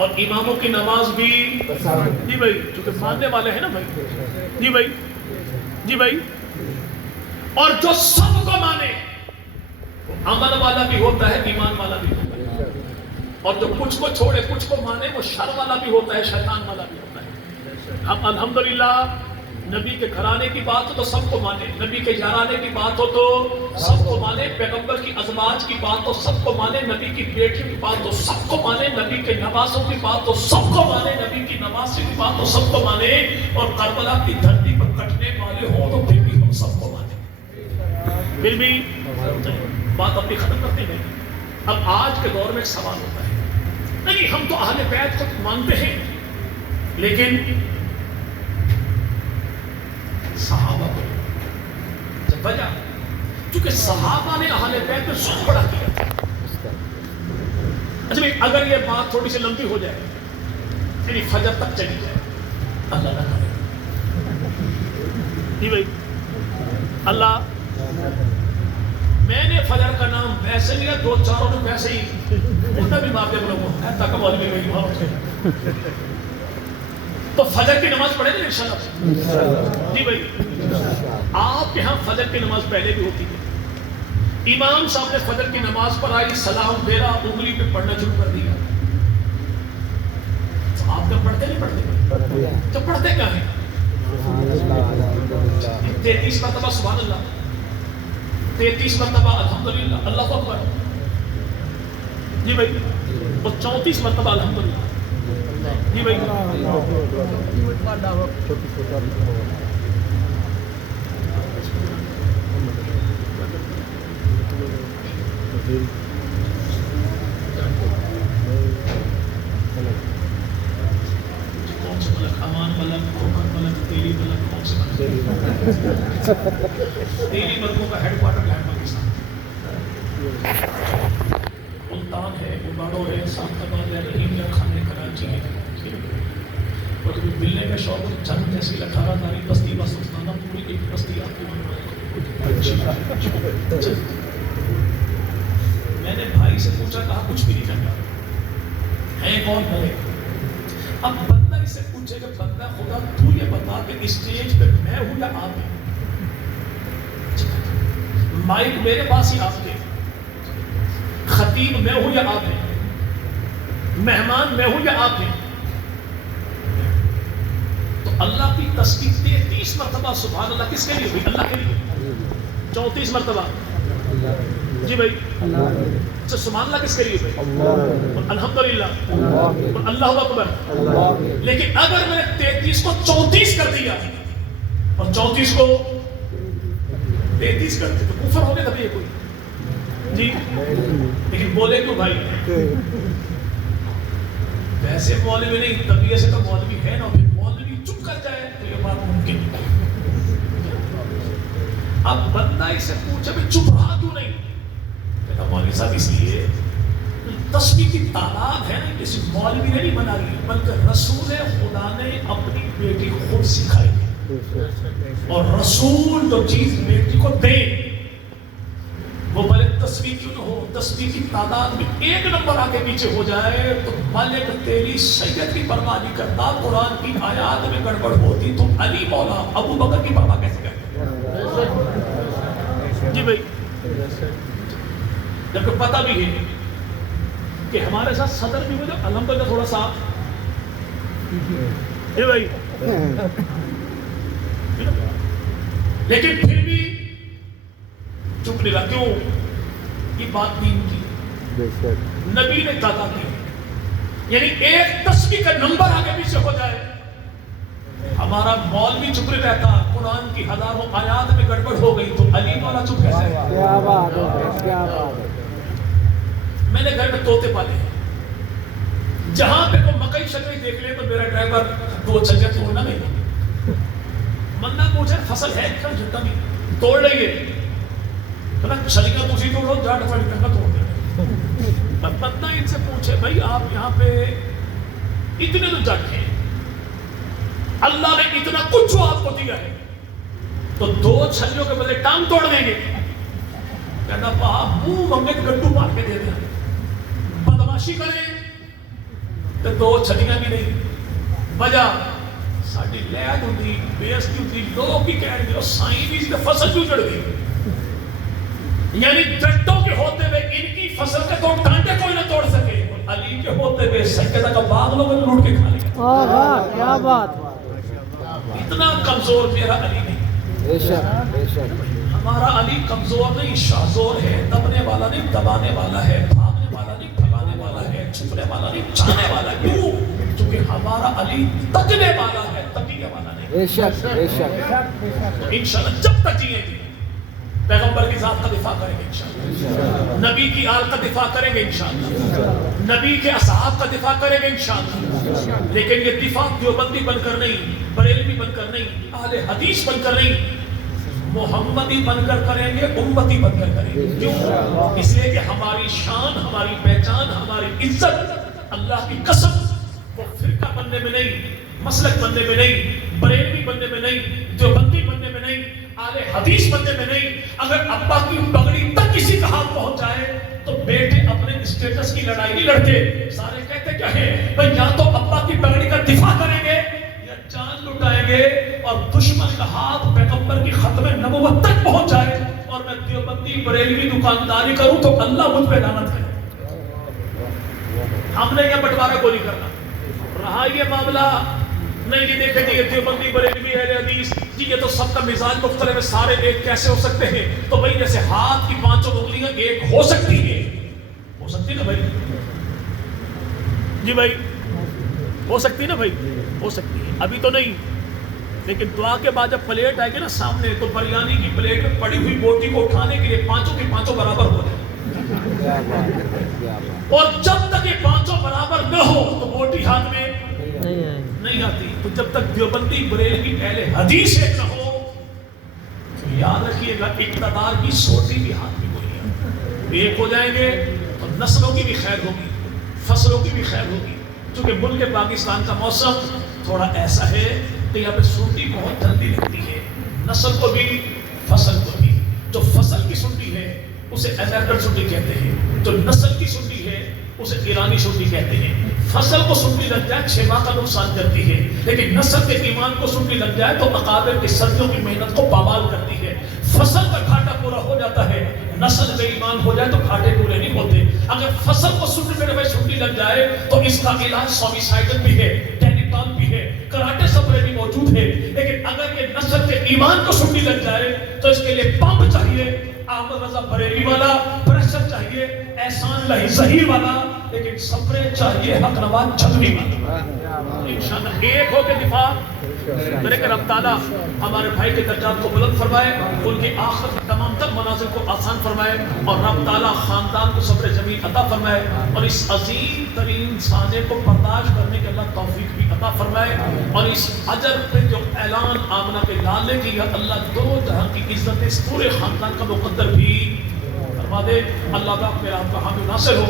اور اماموں کی نماز بھی پسند. جی بھائی، چونکہ ماننے والے ہیں نا بھائی. جی بھائی، جی بھائی. اور جو سب کو مانے وہ عمل والا بھی ہوتا ہے، ایمان والا بھی ہوتا ہے. اور جو کچھ کو چھوڑے کچھ کو مانے وہ شر والا بھی ہوتا ہے، شیطان والا بھی ہوتا ہے. ہم الحمدللہ نبی کے گھرانے کی بات ہو تو سب کو مانے، نبی کے یارانے کی بات ہو تو سب کو مانے، پیغمبر کی ازواج کی بات ہو سب کو مانے، نبی کی بیٹی کی بات ہو سب کو مانے، نبی کے نوازوں کی بات ہو سب کو مانے، نبی کی نوازی کی بات ہو سب کو مانے، اور کربلا کی دھرتی پر کٹنے والے ہوں تو پھر بھی ہم سب کو مانے. پھر بھی بات اپنی ختم کرتے ہیں. اب آج کے دور میں ایک سوال ہوتا ہے, نہیں ہم تو اہل بیت کو مانتے ہیں, لیکن صحابہ کو جب وجہ, چونکہ صحابہ نے اہل بیت میں ظلم بڑا کیا. اچھا بھائی اگر یہ بات تھوڑی سی لمبی ہو جائے, یعنی فجر تک چلی جائے, اللہ نہ کرے جی بھائی, اللہ میں نے فجر کا نام ویسے لیا, دو چاروں نے ویسے ہی انہیں بھی مار دے لوگوں تک بول بھی گئی وہاں تو فجر کی نماز پڑھے گا انشاءاللہ جی بھائی. آپ کے ہاں فجر کی نماز پہلے بھی ہوتی ہے, امام صاحب نے فجر کی نماز پر آئی, سلام میرا انگلی پہ پڑھنا شروع کر دیا. تو آپ جب پڑھتے نہیں پڑھتے, تو پڑھتے کیا ہیں 33 مرتبہ سبحان اللہ, 33 مرتبہ الحمدللہ, اللہ اکبر جی بھائی, اور 34 مرتبہ الحمدللہ جی بھائی. کون سے ملک, امان ملک, کوکر ملک, تیلی ملک, کون سے ملک؟ تیلی ملکوں کا ہیڈ کوارٹر ہے پاکستان, ملتان ہے, اباڑو ہے, ساتھ آباد ہے, رحیم ہے, کھانے کراچی ہے. اور ملنے کا شوق چند جیسی 18 تاریخ بستی بس استانہ پوری ایک بستی آپ کو. میں نے بھائی سے پوچھا, کہا کچھ بھی نہیں کرتا ہے, کون کرے. اب بندہ اس سے پوچھے کہ بندہ خدا تو یہ بتا کہ اسٹیج پہ میں ہوں یا آپ ہیں, مائک میرے پاس ہی آپ کے, خطیب میں ہوں یا آپ ہیں, مہمان میں ہوں یا آپ ہیں. تو اللہ کی تسبیح 33 مرتبہ سبحان اللہ کس کے لیے ہوئی, اللہ کے لیے. 34 مرتبہ جی بھائی, سبحان اللہ کس کے لیے ہوئی, الحمدللہ, اللہ اکبر. لیکن اگر میں نے 33 کو 34 کر دیا اور 34 کو 33 کر دیا تو کفر ہو گیا تب یہ کوئی جی. لیکن بولے کیوں بھائی, ویسے مولوی نہیں, طبیعت سے تو مولوی ہے نا, مولوی چپ کر جائے تو یہ بات ممکن ہے. اب بندہ اسے پوچھے بھی چپ رہا کیوں نہیں, کہتا مولوی صاحب اس لیے تسبیح کی تعداد ہے نا, کسی مولوی نے نہیں بنا لی, بلکہ رسول خدا نے اپنی بیٹی کو خود سکھائی. اور رسول جو چیز بیٹی کو دے وہ بھلے تسبیح کیوں نہ ہو, تسبیح کی تعداد میں 1 نمبر آگے پیچھے ہو جائے تو ملک تیری سید کی پرواہ نہیں کرتا, قرآن کی آیات میں گڑبڑ ہوتی تو علی مولا ابو بکر کی پرواہ کیسے کرتے جی بھائی. جبکہ پتہ بھی ہے کہ ہمارے ساتھ صدر بھی ہو جو الحمدللہ تھوڑا سا اے بھائی, لیکن پھر بھی چپ نہیں رہا. کیوں, یہ بات دین کی, نبی نے کہا کی, یعنی ایک تسبیح کا نمبر آگے پیچھے ہو جائے, ہمارا مولوی چپ نہیں رہتا, قرآن کی ہزاروں آیات میں گڑبڑ ہو گئی تو علی والا چپ کیسے. کیا بات ہے, کیا بات ہے. میں نے گھر میں طوطے پالے ہیں, جہاں پہ کوئی مکئی شکئی دیکھ لے تو میرا ڈرائیور 2 چھجے توڑنا نہیں, بندہ پوچھے فصل ہے کیا, جھٹا نہیں توڑ لئیے, چھلیاں دوسری توڑو, جاٹ پڑی کرنا توڑ دیں. بندہ ان سے پوچھے بھائی آپ یہاں پہ اتنے تو جٹ ہیں, اللہ نے اتنا کچھ جو آپ کو دیا ہے, تو 2 چھلیوں کے بدلے ٹانگ توڑ دیں گے. کہنا باپ منہ ممے گڈو مار کے دے دیں, بدماشی کریں تو 2 چھلیاں بھی نہیں. وجہ ساڈی لہد ہوتی, بےزتی ہوتی, لوگ بھی کہہ رہے ہیں سائیں بھی اس فصل کیوں چڑھ گئی, یعنی جٹوں کے ہوتے ہوئے ان کی فصل کے 2 ڈانٹے کوئی نہ توڑ سکے, علی کے ہوتے ہوئے سکینہ کا باغ لوگوں نے لوٹ کے کھا لیا. کیا بات, اتنا کمزور میرا علی نہیں. بے شک, بے شک. ہمارا علی کمزور نہیں, شاذور ہے, دبنے والا نہیں دبانے والا ہے, بھاگنے والا نہیں بھگانے والا ہے, چھپنے والا نہیں چاہنے والا. کیوں, کیونکہ ہمارا علی تکنے والا ہے, تکیے والا نہیں. بے شک, بے شک. انشاءاللہ جب تک جیئیں گے پیغمبر کی ذات کا دفاع کریں گے انشاءاللہ، نبی کی آل کا دفاع کریں گے انشاءاللہ، نبی کے اصحاب کا دفاع کریں گے انشاءاللہ. لیکن یہ دفاع دیوبندی بن کر نہیں، بریلوی بن کر نہیں، اہل حدیث بن کر نہیں، محمدی بن کر کریں گے، امتی بن کر کریں گے. کیوں؟ اس لیے کہ ہماری شان، ہماری پہچان، ہماری عزت اللہ کی قسم وہ فرقہ بننے میں نہیں، مسلک بننے میں نہیں، بریلوی بننے میں نہیں، دیوبندی بننے میں نہیں، اہل حدیث بننے میں نہیں. اگر ابا کی پگڑی تک کسی کا ہاتھ پہنچ جائے تو بیٹے اپنے اسٹیٹس کی لڑائی نہیں لڑتے. سارے کہتے کیا ہے بھئی، یا تو ابا کی پگڑی کا دفاع کریں گے یا جان لٹائیں گے، اور دشمن کا ہاتھ پیغمبر کی ختم نبوت تک پہنچ جائے اور میں دیوبندی بریلوی دکانداری کروں تو اللہ مجھ پہ لعنت کرے. ہم نے یہ بٹوارہ کو نہیں کرنا. رہا یہ معاملہ نہیں کہ دیکھیں کہ یہ دیوبندی بریلوی اہل حدیث جی یہ تو سب کا مزاج مختلف ہے، سارے ایک کیسے ہو سکتے ہیں؟ تو بھائی جیسے ہاتھ کی پانچوں انگلیاں ایک ہو سکتی ہے، ہو سکتی نا بھائی؟ جی بھائی ہو سکتی نا بھائی؟ ہو سکتی ہے، ابھی تو نہیں. لیکن دعا کے بعد جب پلیٹ آئے گی نا سامنے تو بریانی کی پلیٹ میں پڑی ہوئی بوٹی کو اٹھانے کے لیے پانچوں کے پانچوں برابر ہو جائے. اور جب تک یہ پانچوں برابر نہ ہو تو بوٹی ہاتھ میں نہیں آتی. تو جب تک دیوبندی بریلوی اہل حدیث ایک نہ ہو تو یاد رکھیے گا اقتدار کی سوٹی بھی ہاتھ میں کوئی نہیں. ایک ہو جائیں گے تو نسلوں کی بھی خیر ہوگی، فصلوں کی بھی خیر ہوگی. چونکہ ملک پاکستان کا موسم تھوڑا ایسا ہے کہ یہاں پہ سنڈی بہت جلدی لگتی ہے، نسل کو بھی فصل کو بھی. جو فصل کی سنڈی ہے اسے امریکن سنڈی کہتے ہیں، جو نسل کی سنڈی ہے اسے ایرانی سنڈی کہتے ہیں. فصل کو سنڈی لگ جائے 6 ماہ کا نقصان کرتی ہے، لیکن نسل کے ایمان کو سنڈی لگ جائے تو اکابر کی صدیوں کی محنت کو پامال کرتی ہے. فصل کا گھاٹا پورا ہو جاتا ہے، نسل بے ایمان ہو جائے تو گھاٹے پورے نہیں ہوتے. اگر فصل کو سنڈی لگ جائے تو اس کا علاج سومیسائڈل بھی ہے، ٹینیٹال بھی ہے، کراٹے سپرے بھی موجود ہے. لیکن اگر یہ نسل کے ایمان کو سنڈی لگ جائے تو اس کے لیے پمپ چاہیے، احمد رضا بریلی والا، پریشر چاہیے احسان الہی ظہیر والا، لیکن سپرے چاہیے حق نواز جھگڑی والا. انشاءاللہ ایک ہو کے دفاع میرے کرم تعالیٰ ہمارے بھائی کے درجات کو بلند فرمائے، ان کے آخرت تمام تر منازل کو آسان فرمائے، اور رب تعالیٰ خاندان کو صبر جمیل عطا فرمائے، اور اس عظیم ترین سانے کو برداشت کرنے کے اللہ توفیق بھی عطا فرمائے. اور اس اجر پہ جو اعلان آمنہ کے لالے کی اللہ دو جہاں کی عزت اس پورے خاندان کا مقدر بھی فرما دے. اللہ پاک میرا آپ کا حامی ناصر ہو.